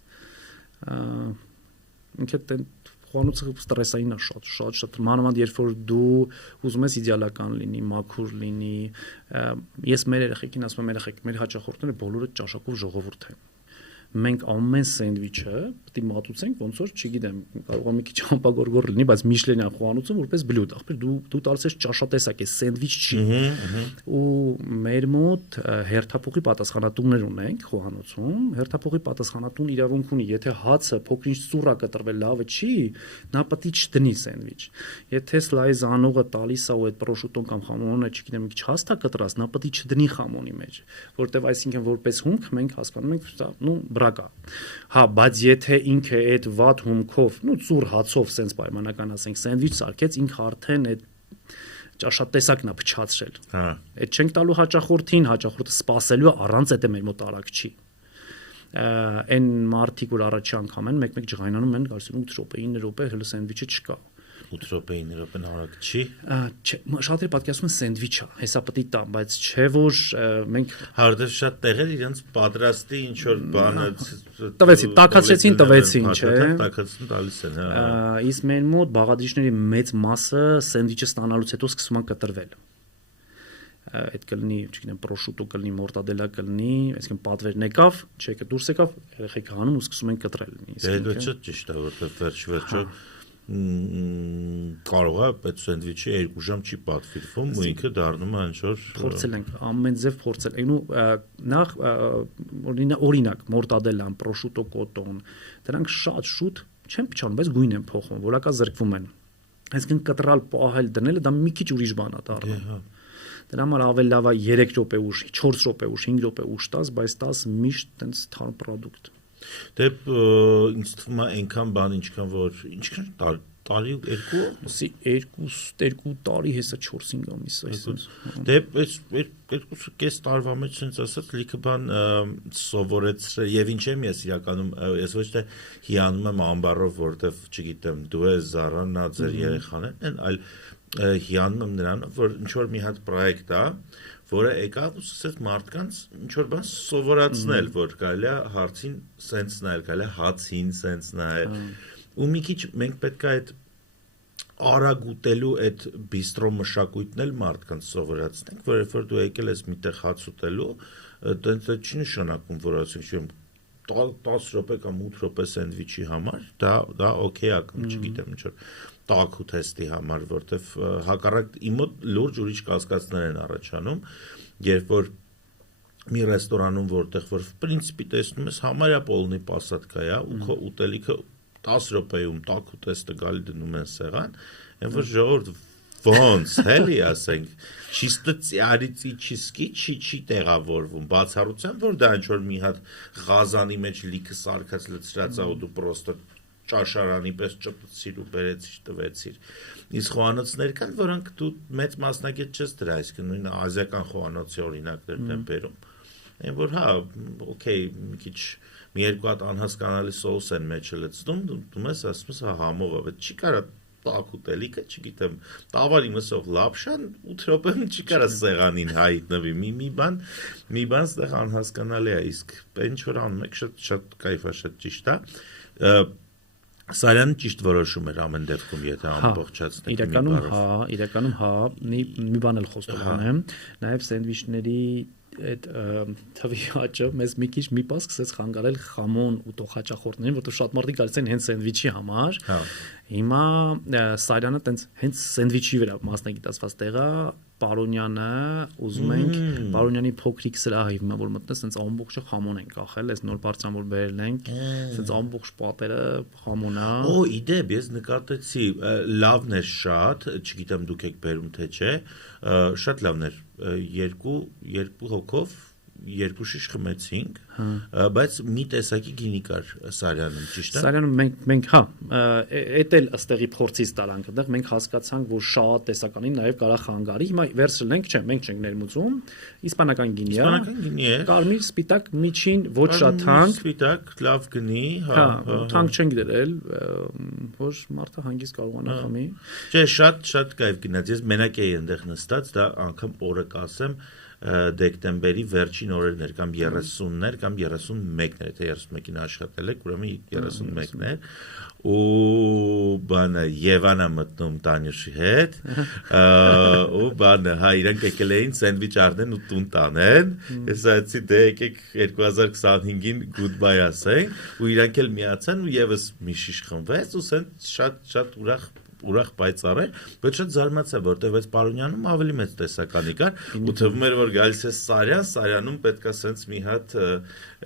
ինքը տենց խոհանոցը ստրեսային է շատ մանավանդ երբ որ դու ուզում ես իդեալական լինի մաքուր լինի ես մեր երեխեքին ասում եմ մեր հաճախորդները բոլորը ճաշակով ժողովուրդ են մենք ամեն սենդվիչը պետք է մատուցենք ոնց որ չգիտեմ կարող է մի քիչ համբագորգոր լինի բայց Միշլենյան խոհանոցը որպես բլյուդ ախպեր դու տալիս ես ճաշատեսակ է սենդվիչ չի ու մեր մոտ հերթափոխի պատասխանատուներ ունենք խոհանոցում հերթափոխի պատասխանատուն իրավունք ունի եթե հացը փոքրինչ ծուռա կտրվել լավը չի նա պետք է չդնի սենդվիչ եթե սլայս անողը տալիս է ու այդ պրոշուտոն կամ խամոնը չգիտեմ մի քիչ հաստա կտրած նա պետք է չդնի խամոնի մեջ որտեվ այսինքն որպես հումք մենք հասկանում ենք նու Հա, բայց եթե ինքը այդ վատ հումքով, ծուռ հացով սենց պայմանական ասենք սենդվիչ սարքեց, ինքը արդեն այդ ճաշատեսակն է փչացրել։ Հա։ Այդ չենք տալու հաճախորդին, հաճախորդը սպասելու է առանց այդ մեր մոտ արագ չի։ Այն մարդիկ որ առաջի անգամ են, մեկ-մեկ ջղայնանում են, գալիս են 8 րոպե, 9 րոպե, հələ սենդվիչը չկա։ 8 րոպեին րոպեն արագ չի։ Շատերը պատկերացնում են սենդվիչը, հեսա պետք է տամ, բայց չէ որ մենք հարդեր շատ տեղեր իրենց պատրաստի ինչ որ բանը տվեցին, տաքացրեցին, տվեցին, չէ։ Տաքացին տալիս են, հա։ Իսկ մեր մոտ բաղադրիչների մեծ մասը սենդվիչը ստանալուց հետո սկսում են կտրվել։ Այդ կլինի, չգիտեմ, պրոշուտո կլինի, մորտադելա կլինի, այսինքն պատվերն եկավ, չեկը դուրս եկավ, երեխեքը հանում ու սկսում են կտրել։ Դա չէ ճիշտ է, որտեղ վերջ-վերջո կարող է այդ սենդվիչը 2 ժամ չի պատվիրվում ու ինքը դառնում է ինչ-որ փորձել ենք ամեն ձև փորձել ենք ու նախ օրինակ մորտադելան, պրոշուտո կոտոն, դրանք շատ շուտ չեն փչանում, բայց գույն են փոխում, որակա զրկվում են։ Այսինքն կտրալ, պահել, դնել դա մի քիչ ուրիշ բան է դառնում։ Դրա համար ավելի լավ է 3 րոպե ուշ, 4 րոպե ուշ, 5 րոպե ուշ տաս, բայց տաս միշտ տենց թարմ պրոդուկտ։ Դե ինձ թվում է այնքան բան ինչքան որ ինչքան տարի 2 ասի 2 տարի հեսա 4-5 ամիս այսպես։ Դե այս 2.5 տարվա մեջ sense ասած լիքը բան սովորեցրել եւ ինչ եմ ես իրականում ես ոչ թե հիանում եմ ամբարով որտեվ չգիտեմ դու ես Զարան նա ձեր երեխան են այլ հիանում եմ նրանով որ ինչ որ մի հատ պրոյեկտ է որը եկավ ու սկսեց մարդկանց ինչ որ բան սովորացնել որ կարելի է հարցին sense նայել կարելի է հացին sense նայել ու մի քիչ մենք պետք է այդ արագ ուտելու այդ բիստրո մշակույթն էլ մարդկանց սովորացնենք որ երբ որ դու եկել ես միտեղ հաց ուտելու տենց չի նշանակում որ ասենք 10 րոպե կամ 8 րոպե սենդվիչի համար դա օքեյ է կամ չգիտեմ ինչ որ տաք ու թեստի համար որտեվ հակառակ իմ մոտ լուրջ ուրիշ կասկածներ են առաջանում երբ որ մի ռեստորանում որտեղ որ պրինցիպի տեսնում ես համարյա պոլնի պասատկա է ու քո ուտելիքը 10 րոպեում տաք ու թեստը գալի դնում են սեղան այն որ ժողովուրդ ոնց էլի ասենք ճիշտ ծիարիցի չիսկի չի տեղավորվում բացառությամբ որ դա ինչ որ մի հատ ղազանի մեջ լիքը սարքած լցրած է ու դու պրոստը ճաշարանի պես ճպցիր ու բերեցիր տվեցիր իսկ խոհանոցներ կան որոնք դու մեծ մասնակից չես դրա այսինքն նույն ազիական խոհանոցի օրինակներն են բերում այն որ հա օքեյ մի քիչ մի երկու հատ անհասկանալի սոուս են մեջը լցնում դու ես ասում ես հա համով է չի կարա տաք ուտելիքը չգիտեմ տավարի մսով լապշան 8 րոպեում չի կարա սեղանին հայտնվի մի բան ստեղ անհասկանալի է իսկ ինչ որ անում եք շատ կայֆ է շատ ճիշտ է Սարյանը ճիշտ որոշում էր ամեն դեպքում, եթե ամբողջացնենք իրականում հա, մի բան էլ խոստովանում եմ, նաև սենդվիչների այդ թվի աճը մեզ մի քիչ մի պահ սկսեց խանգարել խամոն ու տոխաճախորդներին, որտեղ շատ մարդիկ գալիս են հենց սենդվիչի համար։ Հիմա Սարյանը տենց հենց սենդվիչի վրա մասնագիտացված տեղ է, Պարոնյանը ուզում ենք Պարոնյանի փոքրիկ սրահը հիմա որ մտնես, տենց ամբողջը խամոն են կախել, այս նոր բարձրան որ բերել ենք, տենց ամբողջ պատերը խամոն է։ Օ, իդեպ ես նկատեցի, լավն է շատ, չգիտեմ դուք եք բերում թե չէ, շատ լավն էր, երկու հոգով երկու շիշ խմեցինք, բայց մի տեսակի գինի կար Սարյանում, ճիշտ է։ Սարյանում մենք հա, էդ էլ ըստեղի փորձից տարանք, այնտեղ մենք հասկացանք, որ շատ տեսականին նաև կարա խանգարի։ Հիմա վերցրել ենք, չէ, մենք չենք ներմուծում, իսպանական գինի է։ Իսպանական գինի է։ Կարմիր, սպիտակ, միջին, ոչ շատ թանկ։ Սպիտակ, լավ գնի, հա։ Թանկ չենք դրել, որ մարդը հանգիստ կարողանա խմի։ Չէ, շատ կայֆ գնաց։ Ես մենակ էի այնտեղ նստած, դա անգամ օրը կասեմ դեկտեմբերի վերջին օրերն էր կամ 30-ներ կամ 31-ներ, եթե 31-ին աշխատել եք, ուրեմն 31-ն էր ու բանը Եվանա մտնում Տանյուշի հետ ու բանը հա իրանք եկել էին սենդվիչ առնեն ու տուն տանեն ես ասացի դե եկեք 2025-ին goodbye ասենք ու իրանք էլ միացան ու եւս մի շիշ խմվեց ու սենց շատ ուրախ պայծառ էր, բայց շատ զարմացա, որտեղ այս Պարոնյանում ավելի մեծ տեսականի կար, ու թվում էր, որ գալիս է Սարյանում պետք է սենց մի հատ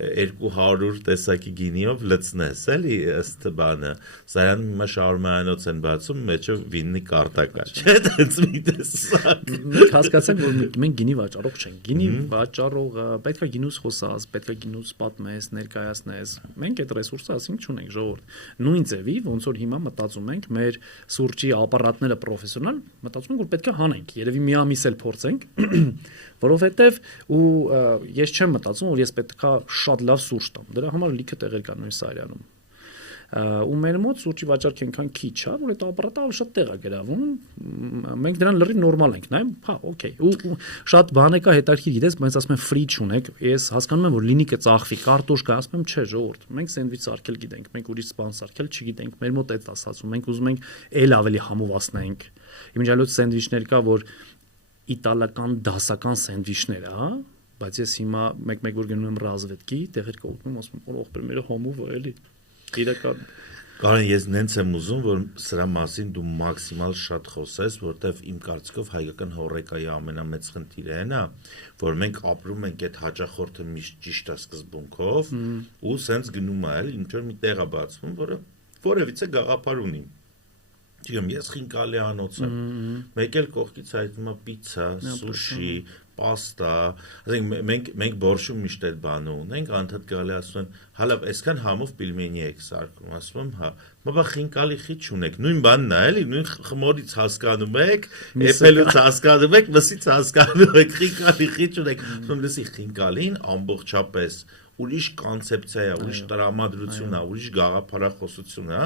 200 տեսակի գինիով լցնես, էլի ըստ բանը։ Սարյանում հիմա շաուրմայանոց են բացում, մեջը վիննի կարտա կա, չէ՞, դից մի տեսակ։ Մենք հասկացանք, որ մենք գինի վաճառող չենք։ Գինի վաճառողը պետք է գինուս խոսած, պետք է գինուս պատմես, ներկայացնես։ Մենք այդ ռեսուրսը ասենք չունենք, ժողովուրդ։ Նույն ձևի, ոնց որ հիմա մտածում ենք մեր սուրճի ապարատները պրոֆեսիոնալ, մտածում ենք, որ պետք է հանենք, երևի մի ամիս էլ փորձենք, որովհետև ու ես չեմ մտածում, որ ես պետք է շատ լավ սուրճ տամ։ Դրա համար լիքը տեղեր կան նույն Սարյանում։ ու մեր մոտ սուրճի վաճառքը այնքան քիչ է, որ այդ ապարատը ավելի շատ տեղ է գրավում, մենք դրան լրիվ նորմալ ենք նայում, հա, օքեյ, ու շատ բան է կա հետաքրքիր գիտես, բայց ասում են free չունեք, ես հասկանում եմ, որ լինիկը ծախվի, կարտոշկա, ասում եմ, չէ, ժողովուրդ, մենք սենդվիչ սարքել գիտենք, մենք ուրիշ բան սարքել չգիտենք, մեր մոտ այդ ասացում, մենք ուզում ենք էլ ավելի համովասնենք։ Իմիջիալոց սենդվիչներ կա, որ իտալական դասական սենդվիչներ է, հա, բայց ես հիմա մեկ-մեկ որ գնում եմ ռազվետկի, տեղեր կողմում ասում եմ, օր օխպերմերը հոմով էլի։ Իրական Կարեն ես նենց եմ ուզում, որ սրա մասին դու մաքսիմալ շատ խոսես, որտեվ իմ կարծիքով հայկական հոռեկայի ամենամեծ խնդիրը այն է, որ մենք ապրում ենք այդ հաճախորդը միշտ ճիշտ է սկզբունքով, ու սենց գնում է, էլ ինչ որ մի տեղ է բացվում, որը որևիցե գաղափար ունի։ Չգիտեմ, ես խինկալի անոց եմ, մեկ էլ կողքից հայտնվում է պիցցա, սուշի, պաստա, մենք բորշում միշտ այդ բանը ունենք, անդադ գալի ասում են, հալավ, այսքան համով պիլմենի եք սարքում, ասում եմ, հա, մաբա խինկալի խիչ ունեք, նույն բանն է, էլի, նույն խմորից հասկանում եք, էփելուց հասկանում եք, մսից հասկանում եք, խինկալի խիչ ունեք, ասում լսի խինկալին ամբողջապես ուրիշ կոնցեպցիա է, ուրիշ տրամադրություն է, ուրիշ գաղափարախոսություն է,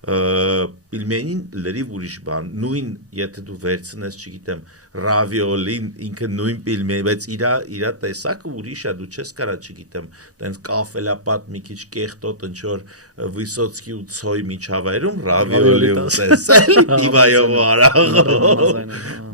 պիլմենին լրիվ ուրիշ բան, նույն, եթե դու վերցնես, չգիտեմ, ռավիոլին, ինքը նույն պիլմենի, բայց իրա տեսակը ուրիշ է, դու չես կարա, չգիտեմ, տենց կաֆելապատ մի քիչ կեղտոտ ընչոր Վիսոցկի ու Ցոյ միջավայրում ռավիոլի ուտեսել, դիվայով արաղով,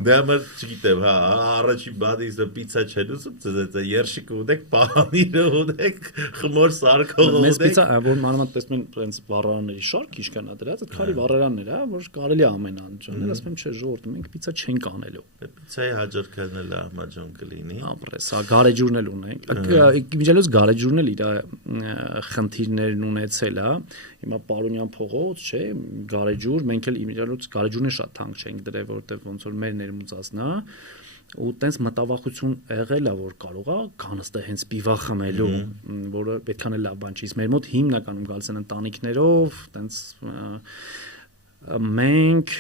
դե համար, չգիտեմ, հա, առաջին բանից պիցա չեն ուզում, ծեզեց է երշիկ ունեք, պանիրը ունեք, խմոր սարքող ունեք։ Մեզ պիցա, որ մանավանդ տեսնում են տենց վառարանների շարք իշքան դրած, այդ քարի վառարաններ է, որ կարելի է ամեն անջանել, ասում եմ, չէ, ժողովուրդ, մենք պիցա չենք անելու։ Պիցայի հաջորդքն էլ ահմաջոն կլինի։ Ապրես, հա, գարեջուրն էլ ունենք։ Միջալոց գարեջուրն էլ իր խնդիրներն ունեցել է։ Հիմա Պարոնյան փողոց, չէ, գարեջուր, մենք էլ միջալոց գարեջուրն շատ թանկ չենք դրել, որովհետև ոնց որ մեր ներմուծածն է, ու տենց մտավախություն եղել է, որ կարող է կանստը հենց պիվա խմելու, որը պետքան է լավ բան չի։ Մեր մոտ հիմնականում գալիս են ընտանիքներով, տենց մենք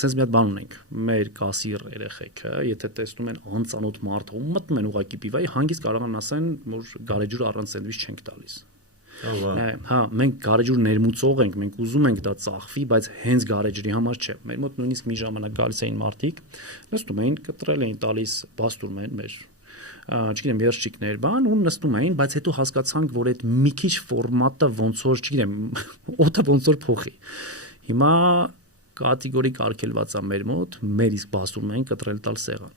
sense մի հատ բան ունենք, մեր կասիր երեխեքը, եթե տեսնում են անծանոթ մարդ, ու մտնում են ուղակի պիվայի, հանգիստ կարող են ասեն, որ գարեջուր առանց սենդվիչ չենք տալիս։ Հա, մենք գարեջուր ներմուծող ենք, մենք ուզում ենք դա ծախվի, բայց հենց գարեջրի համար չէ։ Մեր մոտ նույնիսկ մի ժամանակ գալիս էին մարդիկ, նստում էին, կտրել էին տալիս բաստուրմեն մեր, չգիտեմ, երշիկներ բան, ու նստում էին, բայց հետո հասկացանք, որ այդ մի քիչ ֆորմատը ոնց որ, չգիտեմ, օդը ոնց որ փոխի։ Հիմա կատեգորիկ արգելված է մեր մոտ, մեր իսկ բաստուրմեն կտրել տալ սեղան։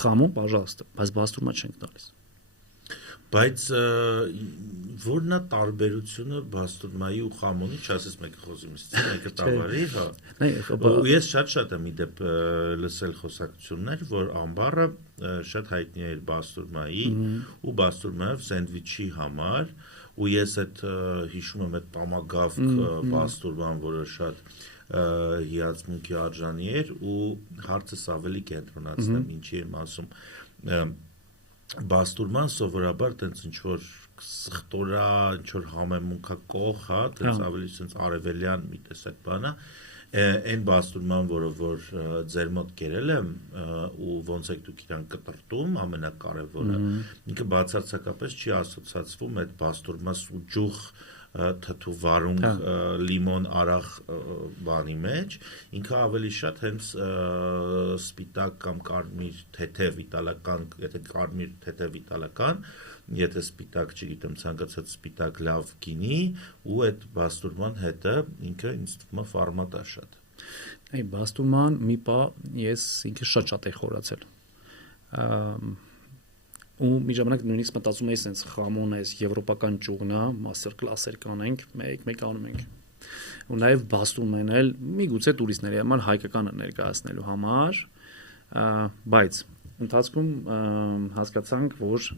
Խամում, պожалуйста, բայց բաստուրմա չենք տալիս։ Բայց որն է տարբերությունը բաստուրմայի ու խամոնի, չասես մեկը խոսում է, մեկը տավարի, հա։ Ու ես շատ եմ իդեպ լսել խոսակցություններ, որ ամբարը շատ հայտնի է բաստուրմայի ու բաստուրմայով սենդվիչի համար, ու ես այդ հիշում եմ այդ տամագավք բաստուրման, որը շատ հիացմունքի արժանի էր, ու հարցս ավելի կենտրոնացնեմ, ինչի եմ ասում, բաստուրման սովորաբար տենց ինչ-որ սխտորա, ինչ-որ համեմունքակող, հա, տենց ավելի սենց արևելյան մի տեսակ բան է, այն բաստուրման, որը որ ձեր մոտ կերել եմ, ու ոնց եք դուք իրան կտրտում, ամենակարևորը, ինքը բացարձակապես չի ասոցացվում այդ բաստուրմա սուջուխ թթու վարունգ լիմոն արախ բանի մեջ, ինքը ավելի շատ հենց սպիտակ կամ կարմիր թեթև իտալական, եթե կարմիր թեթև իտալական, եթե սպիտակ, չգիտեմ, ցանկացած սպիտակ լավ գինի, ու այդ բաստուրման հետը ինքը ինձ թվում է ֆարմատ է շատ։ Այ բաստուրման մի պա ես ինքը շատ է խորացել։ Ու մի ժամանակ նույնիսկ մտածում էի sense խամոն էս եվրոպական ճուղնա, master class-եր կանենք, մեկ անում ենք։ Ու նաև բաստուրմեն էլ միգուցե տուրիստների համար հայկականը ներկայացնելու համար, բայց ընթացքում հասկացանք, որ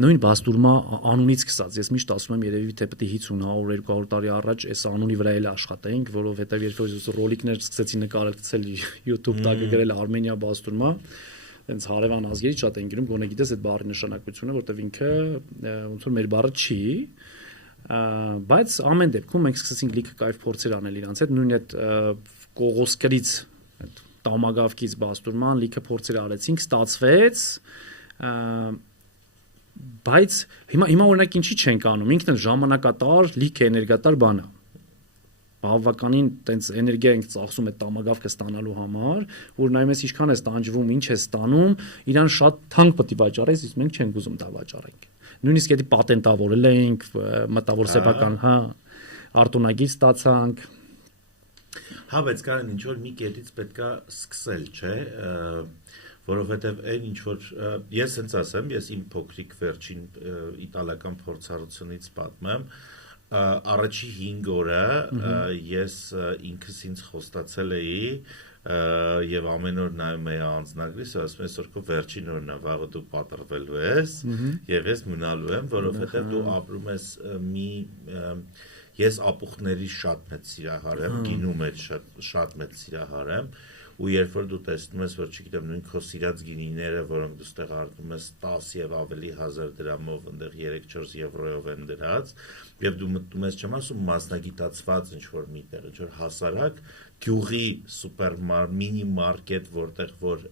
նույն բաստուրմա անունից սկսած, ես միշտ ասում եմ երևի թե պետք է 50 օր 200 տարի առաջ այս անունի վրա էլ աշխատենք, որովհետև երբ որ ռոլիկներ սկսեցի նկարել YouTube տակը գրել Արմենիա բաստուրմա, այնց հարևան ազգերից շատ են գրում, գոնե գիտես այդ բառի նշանակությունը, որտեվ ինքը ոնց որ մեր բառը չի, բայց ամեն դեպքում մենք սկսեցինք լիքը կայֆ փորձեր անել իրանց հետ, նույն այդ կողոսկրից, այդ տամագավկից բաստուրման լիքը փորձեր արեցինք, ստացվեց, բայց հիմա օրինակ ինչի չենք անում, ինքն էլ ժամանակատար, լիք էներգատար բան է։ Բավականին տենց էներգիա ենք ծախսում այդ տամագավքը ստանալու համար, որ նայում ես ինչքան է տանջվում, ինչ է ստանում, իրան շատ թանկ պետք է վաճառես, իսկ մենք չենք ուզում դա վաճառենք։ Նույնիսկ եթե պատենտավորել ենք, մտավոր սեփական, հա, արտոնագիր ստացանք։ Հա, բայց կարան ինչ որ մի կետից պետքա սկսել, չէ՞, որովհետև այն ինչ որ ես հենց ասեմ, ես իմ փոքրիկ վերջին իտալական փորձառությունից պատմեմ, առաջի 5 օրը ես ինքս ինձ խոստացել էի եւ ամեն օր նայում էի անձնագրիս, ասում եմ, այսօր քո վերջին օրն է, վաղը դու պատրվելու ես եւ ես մնալու եմ, որովհետեւ դու ապրում ես ես ապուխների շատ մեծ սիրահար եմ, գինու մեջ շատ մեծ սիրահար եմ, ու երբ որ դու տեսնում ես, որ չգիտեմ, նույն քո սիրած գինիները, որոնք դու ստեղ արտում ես 10 եւ ավելի հազար դրամով, այնտեղ 3-4 եվրոյով են դրած, եւ դու մտնում ես, չեմ ասում, մասնագիտացված ինչ-որ միտեղ, ինչ-որ հասարակ գյուղի մինի մարքետ, որտեղ որ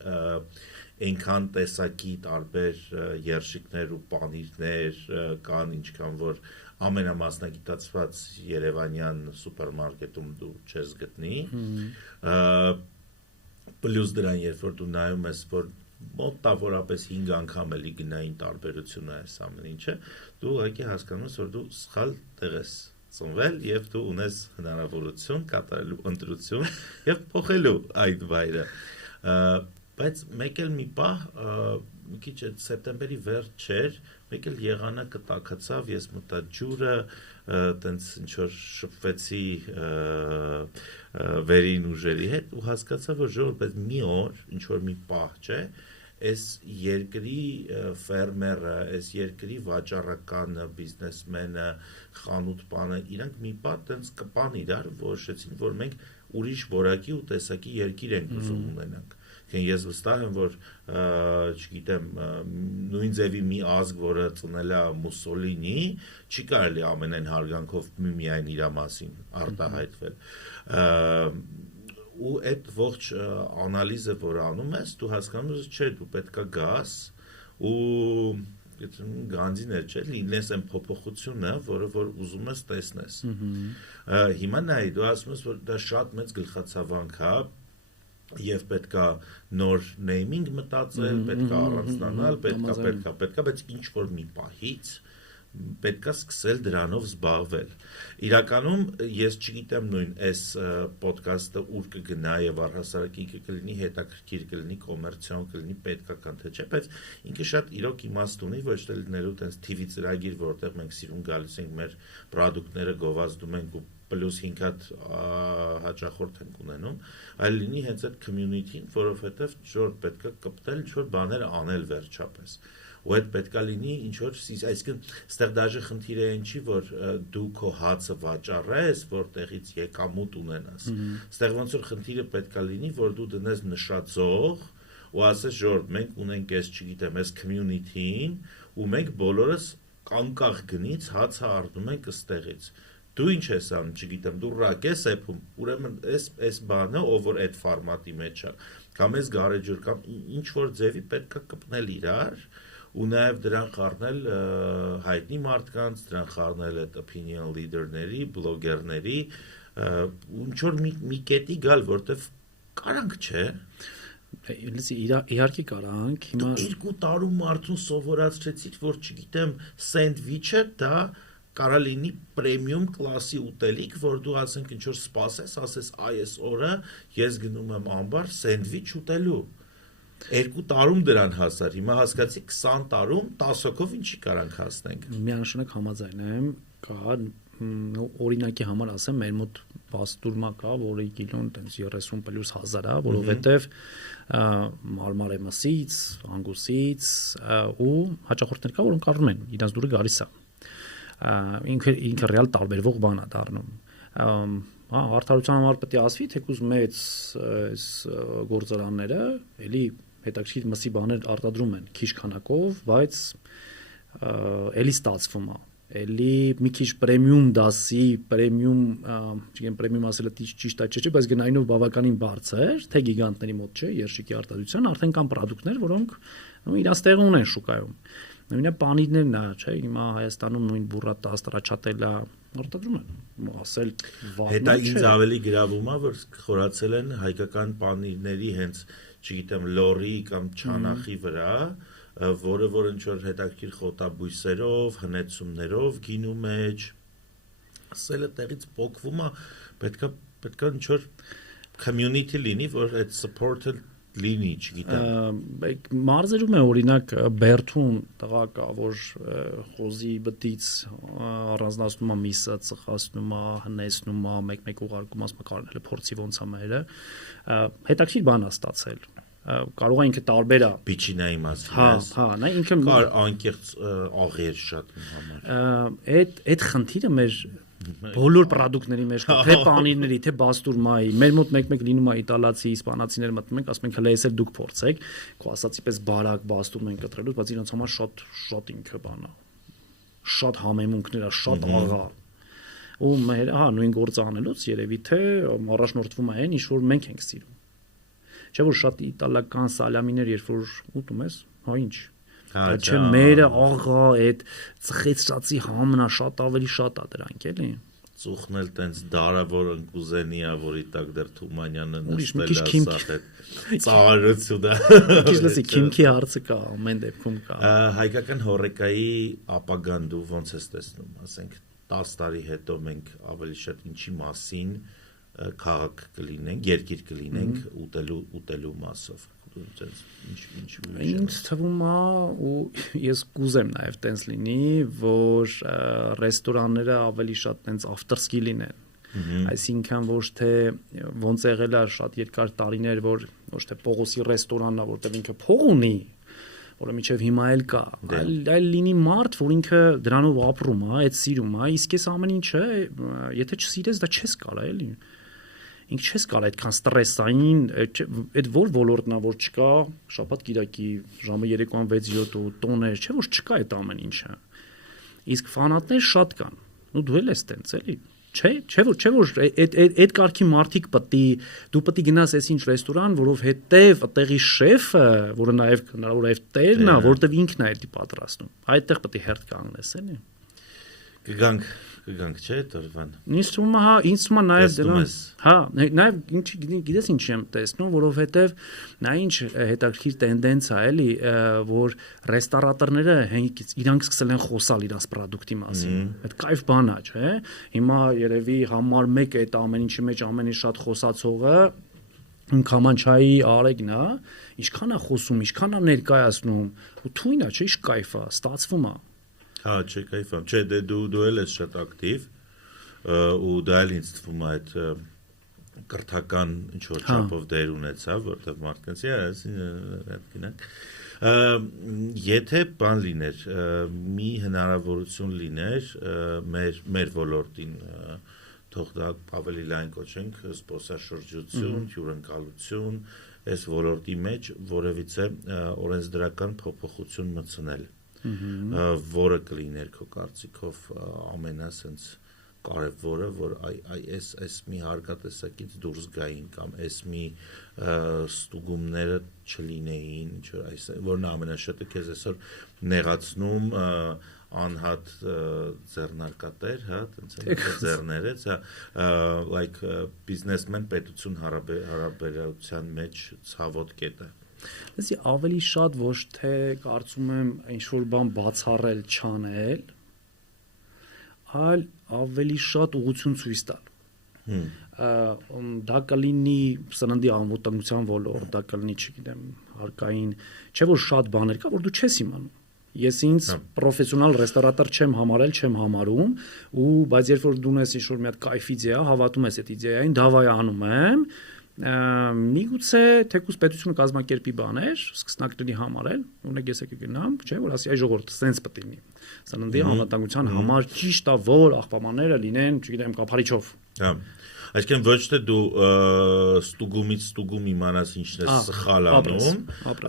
այնքան տեսակի տարբեր երշիկներ ու պանիրներ կան, ինչքան որ ամենամասնագիտացված Երևանյան սուպերմարկետում դու չես գտնի, պլյուս դրան, երբ որ դու նայում ես, որ մոտավորապես 5 անգամ էլի գնային տարբերությունը այս ամեն ինչը, դու ուղղակի հասկանում ես, որ դու սխալ տեղ ես ծնվել եւ դու ունես հնարավորություն կատարելու ընտրություն եւ փոխելու այդ վայրը, բայց մեկ էլ մի պահ, մի քիչ սեպտեմբերի վերջ չէր, մեկ էլ եղանակը տաքացավ, ես մտա ջուրը, տենց ինչ-որ շփվեցի վերին ուժերի հետ ու հասկացա, որ ժողովուրդ մի օր, ինչ-որ մի պահ, չէ, այս երկրի ֆերմերը, այս երկրի վաճառականը, բիզնեսմենը, խանութպանը, իրանք մի պահ տենց կպան իրար, որոշեցին, որ մենք ուրիշ որակի ու տեսակի երկիր ենք ուզում ունենանք։ Ես վստահ եմ, որ չգիտեմ, նույն ձևի մի ազգ, որը ծնել է Մուսոլինի, չի կարելի ամենայն հարգանքով միայն իր մասին արտահայտվել։ Ու այդ ողջ անալիզը, որ անում ես, դու հասկանում ես, չէ, դու պետքա գաս ու Գանդին էր, չէ, լինես այն փոփոխությունը, որը որ ուզում ես տեսնես։ Հիմա նայ, դու ասում ես, որ դա շատ մեծ գլխացավանք է, եւ պետքա նոր նեյմինգ մտածել, պետքա առանձնանալ, պետքա, բայց ինչ որ մի պահից պետքա սկսել դրանով զբաղվել։ Իրականում ես չգիտեմ նույն այս ոդքասթը ուր կգնա եւ առհասարակ ինքը կլինի հետաքրքիր, կլինի կոմերցիոն, կլինի պետքական թե չէ, բայց ինքը շատ իրոք իմաստ ունի, ոչ թե լինելու տես TV ծրագիր, որտեղ մենք սիրուն գալիս ենք մեր պրոդուկտները գովազդում ենք ու պլյուս 5 հատ հաճախորդ ենք ունենում, այլ լինի հենց այդ community-ն, որովհետև ինչ-որ պետքա կպտել, ինչ-որ բաներ անել վերջապես։ Ու այդ պետքա լինի ինչ-որ, այսինքն, ստեղ դաժե խնդիրը այն չի, որ դու քո հացը վաճառես, որտեղից եկամուտ ունենաս։ Ստեղ ոնց որ խնդիրը պետքա լինի, որ դու դնես նշածող ու ասես, ժողովուրդ, մենք ունենք այս, չգիտեմ, այս community-ին, ու մենք բոլորս անկախ գնից հացը առնում ենք այստեղից։ Դու ինչ ես անում, չգիտեմ, դու ռակ ես էփում, ուրեմն այս բանը, ով որ այդ ֆորմատի մեջ է, կամ այս գարեջուր, կամ ինչ որ ձևի պետքա կպնել իրար, ու նաև դրան խառնել հայտնի մարդկանց, դրան խառնել այդ opinion leader-ների, բլոգերների, ինչ որ մի կետի գալ, որտեվ կարանք չէ։ Իհարկե կարանք, հիմա 2 տարում մարդուն սովորացրեցիք, որ չգիտեմ, սենդվիչը դա կարա լինի պրեմիում կլասի ուտելիք, որ դու ասենք ինչ որ սպասես, ասես այս օրը ես գնում եմ ամբար սենդվիչ ուտելու։ 2 տարում դրան հասար, հիմա հասկացի 20 տարում 10 հոգով ինչի կարանք հասնենք։ Միանշանակ համաձայն եմ, կա օրինակի համար ասեմ, մեր մոտ բաստուրմա կա, որը կիլոն տենց 30+1000 է, որովհետև մարմարե մսից, անգուսից ու հաճախորդներ կա, որոնք առնում են, իրանց դուրը գալիս է։ Ինքը ռեալ տարբերվող բան է դառնում։ Արդարության համար պետք է ասվի, թեկուզ մեծ այս գործարանները էլի հետաքրքիր մսի բաներ արտադրում են քիչ քանակով, բայց էլի ստացվում է, էլի մի քիչ պրեմիում դասի, պրեմիում, չգիտեմ պրեմիում ասելը ճիշտ է չէ, բայց գնայինով բավականին բարձր, թե գիգանտների մոտ չէ, երշիկի արտադրության, արդեն կան պրոդուկտներ, որոնք իրանց տեղը ունեն շուկայում։ նույնը պանիրներն է, չէ՞, հիմա Հայաստանում նույն բուրրատա ստրաչատելա արտադրում են, ասել վառ։ Հետա ինձ ավելի գրավում է, որ խորացել են հայկական պանիրների հենց, չգիտեմ, լորի կամ չանախի վրա, որը որ ինչ որ հետաքրքիր խոտաբույսերով, հնեցումներով գինու մեջ, ասելը տեղից փոկվում է, պետքա ինչ որ community լինի, որ այդ support-ը լինի, չգիտեմ։ Մարզերում է օրինակ Բերթուն տղա կա, որ խոզի բտից առանձնացնում է միսը, ծխացնում է, հնեցնում է, մեկ-մեկ ուղարկում, ասում է կարել է փորձի ոնց է մերը, հետաքրքիր բան է ստացել։ Կարող է ինքը տարբեր է։ Պիչինայի մասին։ Հա, նա ինքը կար անկեղծ աղեր շատ համար։ Այդ խնդիրը մեր բոլոր պրոդուկտների մեջ կա, թե պանիրների, թե բաստուրմայի, մեր մոտ մեկ-մեկ լինում է իտալացի, իսպանացիներ մտնում ենք, ասում ենք հələ էսել դուք փորձեք, քո ասածի պես բարակ բաստուրմ են կտրելու, բայց իրենց համար շատ ինքը բան է։ Շատ համեմունքներ է, շատ աղա։ Ու մեր, նույն գործը անելուց երևի թե առաջնորդվում է այն, ինչ որ մենք ենք սիրում։ Չէ՞ որ շատ իտալական սալամիներ երբ որ ուտում ես, ինչ Չէ մերը աղա այդ ծխեցրածի համնա շատ ավելի շատ է դրանք էլի ծուխն էլ տենց դարավոր ընկուզենի է որի տակ դեռ Թումանյանը նստել է ասա ծառությունը քիչ լսի քիմքի հարցը կա ամեն դեպքում կա հայկական հորեկայի ապագան դու ոնց ես տեսնում ասենք 10 տարի հետո մենք ավելի շատ ինչի մասին քաղաք կլինենք երկիր կլինենք ուտելու մասով Ինձ թվում է ու ես կուզեմ նաև տենց լինի, որ ռեստորանները ավելի շատ տենց after-ski լինեն։ Այսինքն ոչ թե ոնց եղել է շատ երկար տարիներ, որ ոչ թե Պողոսի ռեստորանն է, որտեղ ինքը փող ունի, որը միջև հիմա էլ կա, այլ լինի մարդ, որ ինքը դրանով ապրում է, այդ սիրում է, իսկ ես ամեն ինչը, եթե չսիրես, դա չես կարա էլի։ Ինք չես կարող այդքան ստրեսային, այդ որ ոլորտն է, որ չկա շաբաթ կիրակի ժամը 3-ան 6-7 ու տոներ, չէ՞ որ չկա այդ ամեն ինչը։ Իսկ ֆանատներ շատ կան։ Ու դու էլ ես տենց էլի։ Չէ՞ որ այդ կարգի մարդիկ դու պետք է գնաս այսինչ ռեստորան, որովհետև այդտեղի շեֆը, որը նաև հնարավոր է տերն է, որտեվ ինքն է դա պատրաստում։ Այդտեղ պետք է հերթ կանգնես էլի։ Կգանք չէ դրվան։ Ինձ թվում է նաև դրան, նաև գիտես ինչ եմ տեսնում, որովհետև նա ինչ հետաքրքիր տենդենս է էլի, որ ռեստորատորները իրանք սկսել են խոսալ իրաց պրոդուկտի մասին։ Այդ կայֆ բան է, չէ՞։ Հիմա երևի համար 1 այդ ամեն ինչի մեջ ամենից շատ խոսացողը Քամանչայի Արեգն է, ինչքան է խոսում, ինչքան է ներկայացնում, ու թույն է, չէ՞, ինչ կայֆ է, ստացվում է։ Հա, չէ, կայֆ է։ Չէ, դու էլ ես շատ ակտիվ, ու դա էլ ինձ թվում է այդ կրթական ինչ-որ չափով դեր ունեցավ, որտեղ մարդկանց գնանք։ Եթե բան լիներ, մի հնարավորություն լիներ մեր ոլորտին, թող դա ավելի լայն կոչենք, զբոսաշրջություն, հյուրընկալություն, այս ոլորտի մեջ որևիցե օրենսդրական փոփոխություն մտցնել, որը կլիներ քո կարծիքով ամենասենց կարևորը, որ այս մի հարկատեսակից դուրս գային կամ այս մի ստուգումները չլինեին, որն ամենաշատը քեզ այսօր նեղացնում անհատ ձեռնարկատեր, հա, տենց ձեռներեց, like businessman պետություն հարաբերության մեջ ցավոտ կետը։ Լսի ավելի շատ ոչ թե կարծում եմ ինչ-որ բան բացառել չանել, այլ ավելի շատ ուղղություն ցույց տալ։ Դա կլինի սննդի անվտանգության ոլորտ, դա կլինի, չգիտեմ, հարկային, չէ՞ որ շատ բաներ կա, որ դու չես իմանում։ Ես ինձ պրոֆեսիոնալ ռեստորատոր չեմ համարել, չեմ համարում, բայց երբ որ դու ունես ինչ-որ մի հատ կայֆ իդեա, հավատում ես այդ իդեային, դավայ անում եմ, միգուցե թեկուզ պետությունը կազմակերպի բաներ, սկսնակների համարել, ունեք ես եկե գնամ, չէ՞ որ ասի այ ժողովուրդ սենց պետք է լինի։ Սննդի անվտանգության համար ճիշտ է, որ աղբամանները լինեն, չգիտեմ, կափարիչով։ Հա։ Այսինքն ոչ թե դու ստուգումից ստուգում իմանաս ինչն է սխալ անում,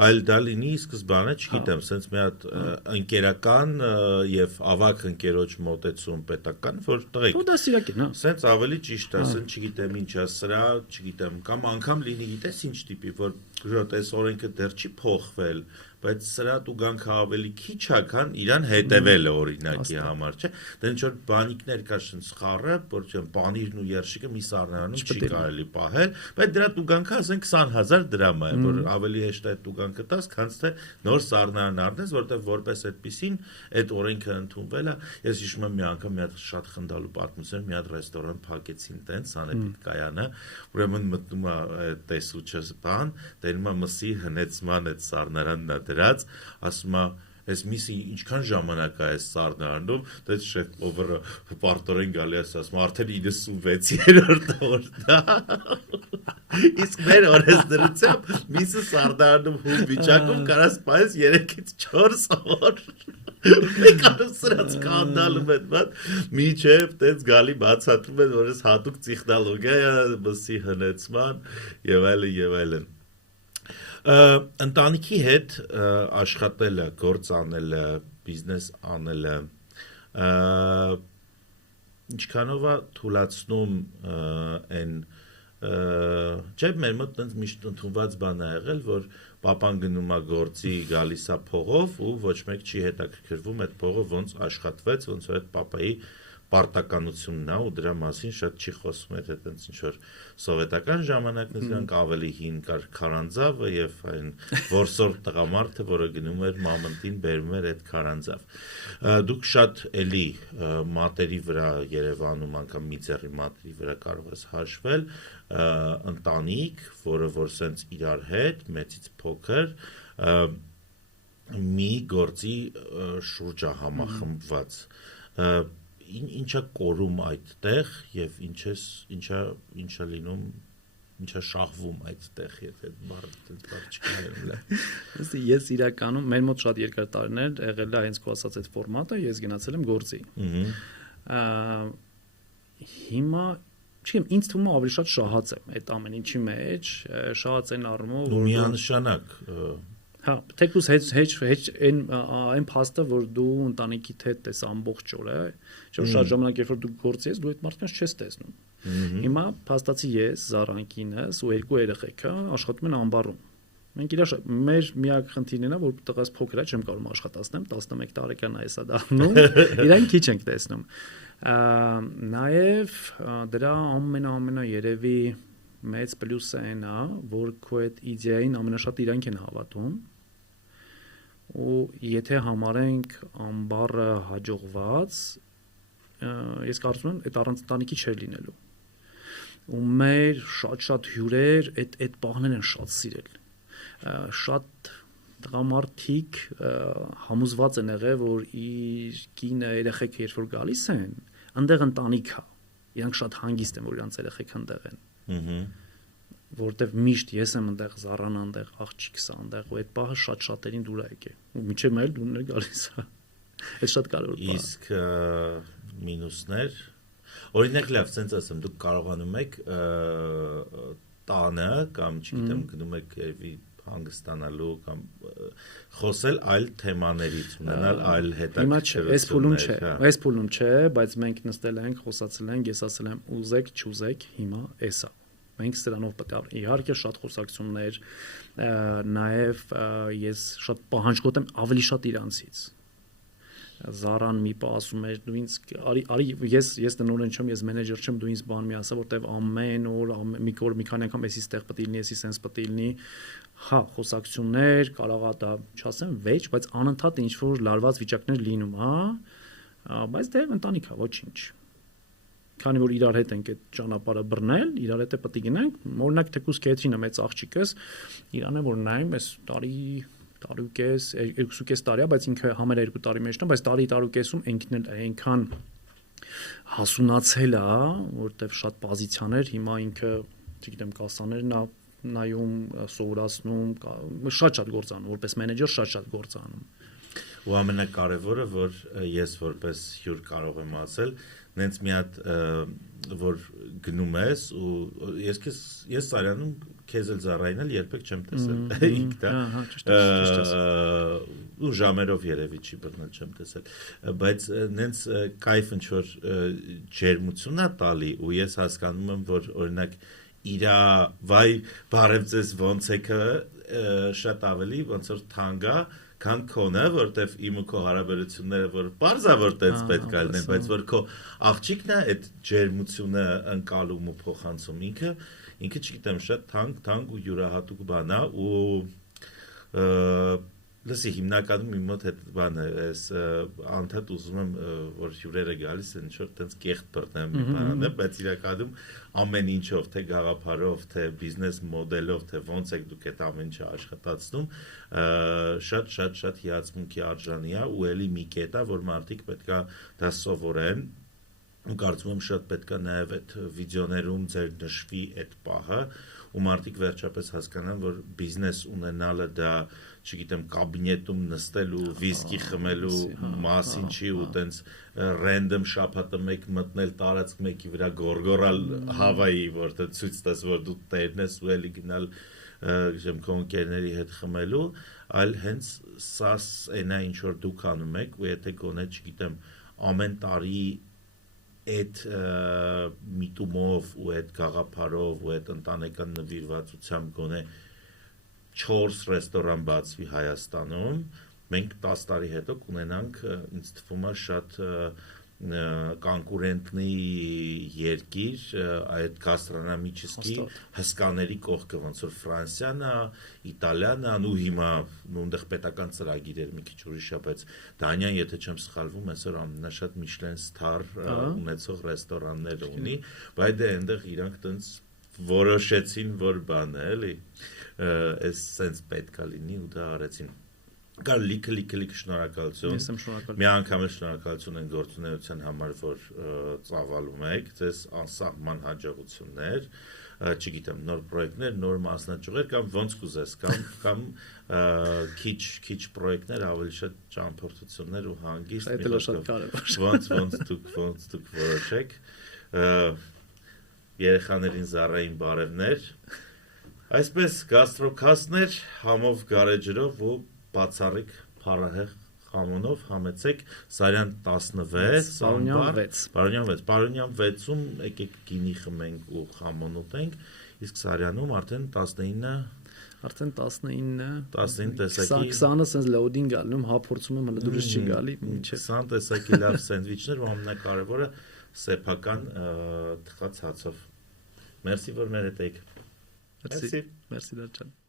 այլ դա լինի սկզբանը, չգիտեմ, սենց մի հատ ընկերական եւ ավակ ընկերոջ մոտեցում պետական, որ տղեկ։ Ու դա սիրակին, հա։ Սենց ավելի ճիշտ է, սենց չգիտեմ ինչա սրա, չգիտեմ, կամ անգամ լինի գիտես ինչ տիպի, որ ժոտ այս օրենքը դեռ չի փոխվել, բայց սրա տուգանքը ավելի քիչ է, քան իրան հետևելը օրինակի համար, չէ։ Դե ինչ որ բանիկներ կա շնց խառը, որ պանիրն ու երշիկը մի սառնարանում չի կարելի պահել, բայց դրա տուգանքը ասենք 20,000 դրամ է, որ ավելի հեշտ է տուգանքը տաս, քան թե նոր սառնարան առնես, որտեղ որպես այդպեսին այդ օրենքը ընդունվել է։ Ես հիշում եմ մի անգամ մի հատ շատ խնդալու պատմություն, մի հատ ռեստորան փակեցին տենց Սանեպիտ կայանը, ուրեմն մտնում է տեսուչը բան, տենում է մսի հնեցման այդ սառնարանն է դրած, ասում է այս միսի ինչքան ժամանակ է այս սառնարանում, դա շեֆ-օվերը պարտորեն գալի է ասում, արդեն 96-րդ օրն է։ Իսկ մեր օրենսդրությամբ միսը սառնարանում հում վիճակում կարաս պայես 3-ից 4 օր։ Մենք արում սրած կանդալում են, միջև տենց գալի բացատրում են, որ ես հատուկ տեխնոլոգիա է մսի հնեցման և այլն։ Ընտանիքի հետ աշխատելը, գործ անելը, բիզնես անելը ինչքանով է թուլացնում այն չէ մեր մոտ տենց միշտ ընդունված բան է եղել, որ պապան գնում է գործի գալիս է փողով ու ոչ մեկ չի հետաքրքրվում այդ փողը ոնց աշխատվեց, ոնց որ այդ պապայի պարտականությունն է ու դրա մասին շատ չի խոսում այդ այդպես ինչ որ սովետական ժամանակն դրանք ավելի հին կար քարանձավը եւ այն որսոր տղամարդը, որը գնում էր մամնտին բերում էր այդ քարանձավ։ Դուք շատ էլի մատերի վրա Երևանում անգամ մի ձեռի մատերի վրա կարող ես հաշվել ընտանիք, որը որ սենց իրար հետ մեծից փոքր մի գործի շուրջ է համախմբված ինչա կորում այդտեղ եւ ինչա լինում ինչա շահվում այդտեղ եթե բառը չկա ես իրականում մեր մոտ շատ երկար տարիներ եղել է հենց քո ասած այդ ֆորմատը ես գնացել եմ գործի հիմա չգիտեմ ինձ թվում է ավելի շատ շահած եմ այդ ամեն ինչի մեջ շահած են առումով որ միանշանակ Հա, թեկուզ այն փաստը, որ դու ընտանիքիդ հետ ես ամբողջ օրը, չէ՞ շատ ժամանակ երբ որ դու գործի ես, դու այդ մարդկանց չես տեսնում։ Հիմա փաստացի ես, Զարանքինս ու երկու երեխեքը աշխատում են ամբարում։ Մենք իրար մեր միակ խնդիրն է, որ տղաս փոքր է, չեմ կարող աշխատացնեմ, 11 տարեկան է հեսա դառնում, իրեն քիչ ենք տեսնում։ Նաև դրա ամենա երևի մեծ պլյուսը այն է, որ քո այդ իդեային ամենաշատ իրանք են հավատում ու եթե համարենք ամբարը հաջողված ես կարծում եմ այդ առանց ընտանիքի չէր լինելու ու մեր շատ հյուրեր այդ պահներն են շատ սիրել շատ տղամարդիկ համոզված են եղել որ իր կինը երեխեքը երբ որ գալիս են այնտեղ ընտանիք է իրանք շատ հանգիստ են որ իրանք երեխեքը այնտեղ են որտեվ միշտ ես եմ այնտեղ Զառան այնտեղ աղջիկս այնտեղ ու այդ պահը շատ-շատերին դուր է եկել ու միջև մեր դուրն է գալիս այդ շատ կարևոր բան իսկ մինուսներ օրինակ լավ sense ասեմ դուք կարողանում եք տանը կամ չգիտեմ գնում եք երևի հանգստանալու կամ խոսել այլ թեմաներից ունենալ այլ հետաքրքրություններ այս փուլում չէ բայց մենք նստել ենք խոսացել ենք ես ասել եմ ուզեք չուզեք հիմա էսա մենք սրանով պետք է իհարկե շատ խոսակցություններ նաև ես շատ պահանջկոտ եմ ավելի շատ իրանցից Զառան մի պահ ասում էր դու ինձ արի ես տնօրեն չեմ ես մենեջեր չեմ դու ինձ բան մի ասա որտեվ ամեն օր մի քանի անգամ էսի ստեղ պետք է լինի էսի սենց պետք է լինի հա խոսակցություններ կարող է դա չասեմ վեճ բայց անընդհատ ինչ որ լարված վիճակներ լինում հա բայց դե ընտանիք է ոչինչ քանի որ իրար հետ ենք այդ ճանապարհը բռնել իրար հետ է պետք է գնանք օրինակ թեկուզ Քեթրինը մեծ աղջիկս իրան է որ նայում էս տարուկես 2.5 տարի է բայց ինքը համեր 2 տարի մեջն է բայց տարուկեսում ինքն էլ այնքան հասունացել է որտեվ շատ պոզիցիաներ հիմա ինքը չգիտեմ կասաներն է նայում սովորացնում շատ գործանում որպես մենեջեր շատ գործանում ու ամենակարևորը որ ես որպես հյուր կարող եմ ասել նենց մի հատ որ գնում ես ու ես Սարյանում քեզ էլ Զառային էլ երբեք չեմ տեսել ինքն ու ժամերով երևի չի բռնել չեմ տեսել բայց նենց կայֆ ինչ որ ջերմություն է տալի ու ես հասկանում եմ որ օրինակ իրա վայ բարև ձեզ ոնց եք շատ ավելի ոնց որ թանկ է, քան քոնը, որտեվ իմը քո հարաբերությունները որ բարձա որ տենց պետք է լինեն, բայց որ քո աղջիկն է այդ ջերմությունը ընկալում ու փոխանցում ինքը չգիտեմ շատ թանկ ու յուրահատուկ բան է ու լսի հիմնականում իմ մոտ այդ բանը էս անդադ ուզում եմ որ հյուրերը գալիս են ինչ-որ տենց կեղտ բռնեմ մի բանը, բայց իրականում ամեն ինչով թե գաղափարով, թե բիզնես մոդելով, թե ոնց եք դուք այդ ամեն ինչը աշխատացնում, շատ հիացմունքի արժանի է ու էլի մի կետ է, որ մարդիկ պետքա դա սովորեն ու կարծում եմ շատ պետքա նաև այդ վիդեոներում ձեր նշվի այդ պահը ու մարդիկ վերջապես հասկանան, որ բիզնես ունենալը դա, չգիտեմ, կաբինետում նստելու, վիսկի խմելու մասին չի ու տենց ռենդոմ շաբաթը մեկ մտնել տարածք մեկի վրա գորգորալ Հավայի, որտեղ ցույց տաս, որ դու տերն ես ու էլի գնալ քո ընկերների հետ խմելու, այլ հենց սա այնա ինչ որ դուք անում եք ու եթե գոնե, չգիտեմ, ամեն տարի այդ միտումով ու այդ գաղափարով ու այդ ընտանեկան նվիրվածությամբ գոնե 4 ռեստորան բացվի Հայաստանում, մենք 10 տարի հետո կունենանք ինձ թվում է շատ կոնկուրենտնի երկիր այդ գաստրոնոմիչեսկի հսկաների կողքը ոնց որ Ֆրանսիան է, Իտալիան է, ու հիմա նույնտեղ պետական ծրագիրեր մի քիչ ուրիշ է, բայց Դանիան, եթե չեմ սխալվում, այսօր ամենաշատ Michelin star ունեցող ռեստորաններ ունի, բայց դե այնտեղ իրանք տենց որոշեցին, որ բան է, էլի, այս sense պետք է լինի ու դա արեցին։ Կար լիքը շնորհակալություն։ Մի անգամ էլ շնորհակալություն են գործունեության համար, որ ծավալում եք, ձեզ անսահման հաջողություններ, չգիտեմ, նոր պրոյեկտներ, նոր մասնաճյուղեր կամ ոնց կուզես, կամ քիչ պրոյեկտներ, ավելի շատ ճամփորդություններ ու հանգիստ։ Այդ էլ շատ կարևոր։ Ոնց դուք որոշեք։ Երեխաներին զառային բարևներ։ Այսպես գաստրոքաստներ համով գարեջրով ու բացառիկ փառահեղ խամոնով համեցեք Սարյան 16 Պարոնյան 6-ում եկեք գինի խմենք ու խամոն ուտենք, իսկ Սարյանում արդեն 19 տեսակի 20-ը sense loading ալնում, հա փորձում եմ հələ դուրս չի գալի, մինչև 20 տեսակի լավ սենդվիչներ ու ամենակարևորը սեփական թխած հացով։ Մերսի որ մեր հետ եք։ Մերսի Դարչան։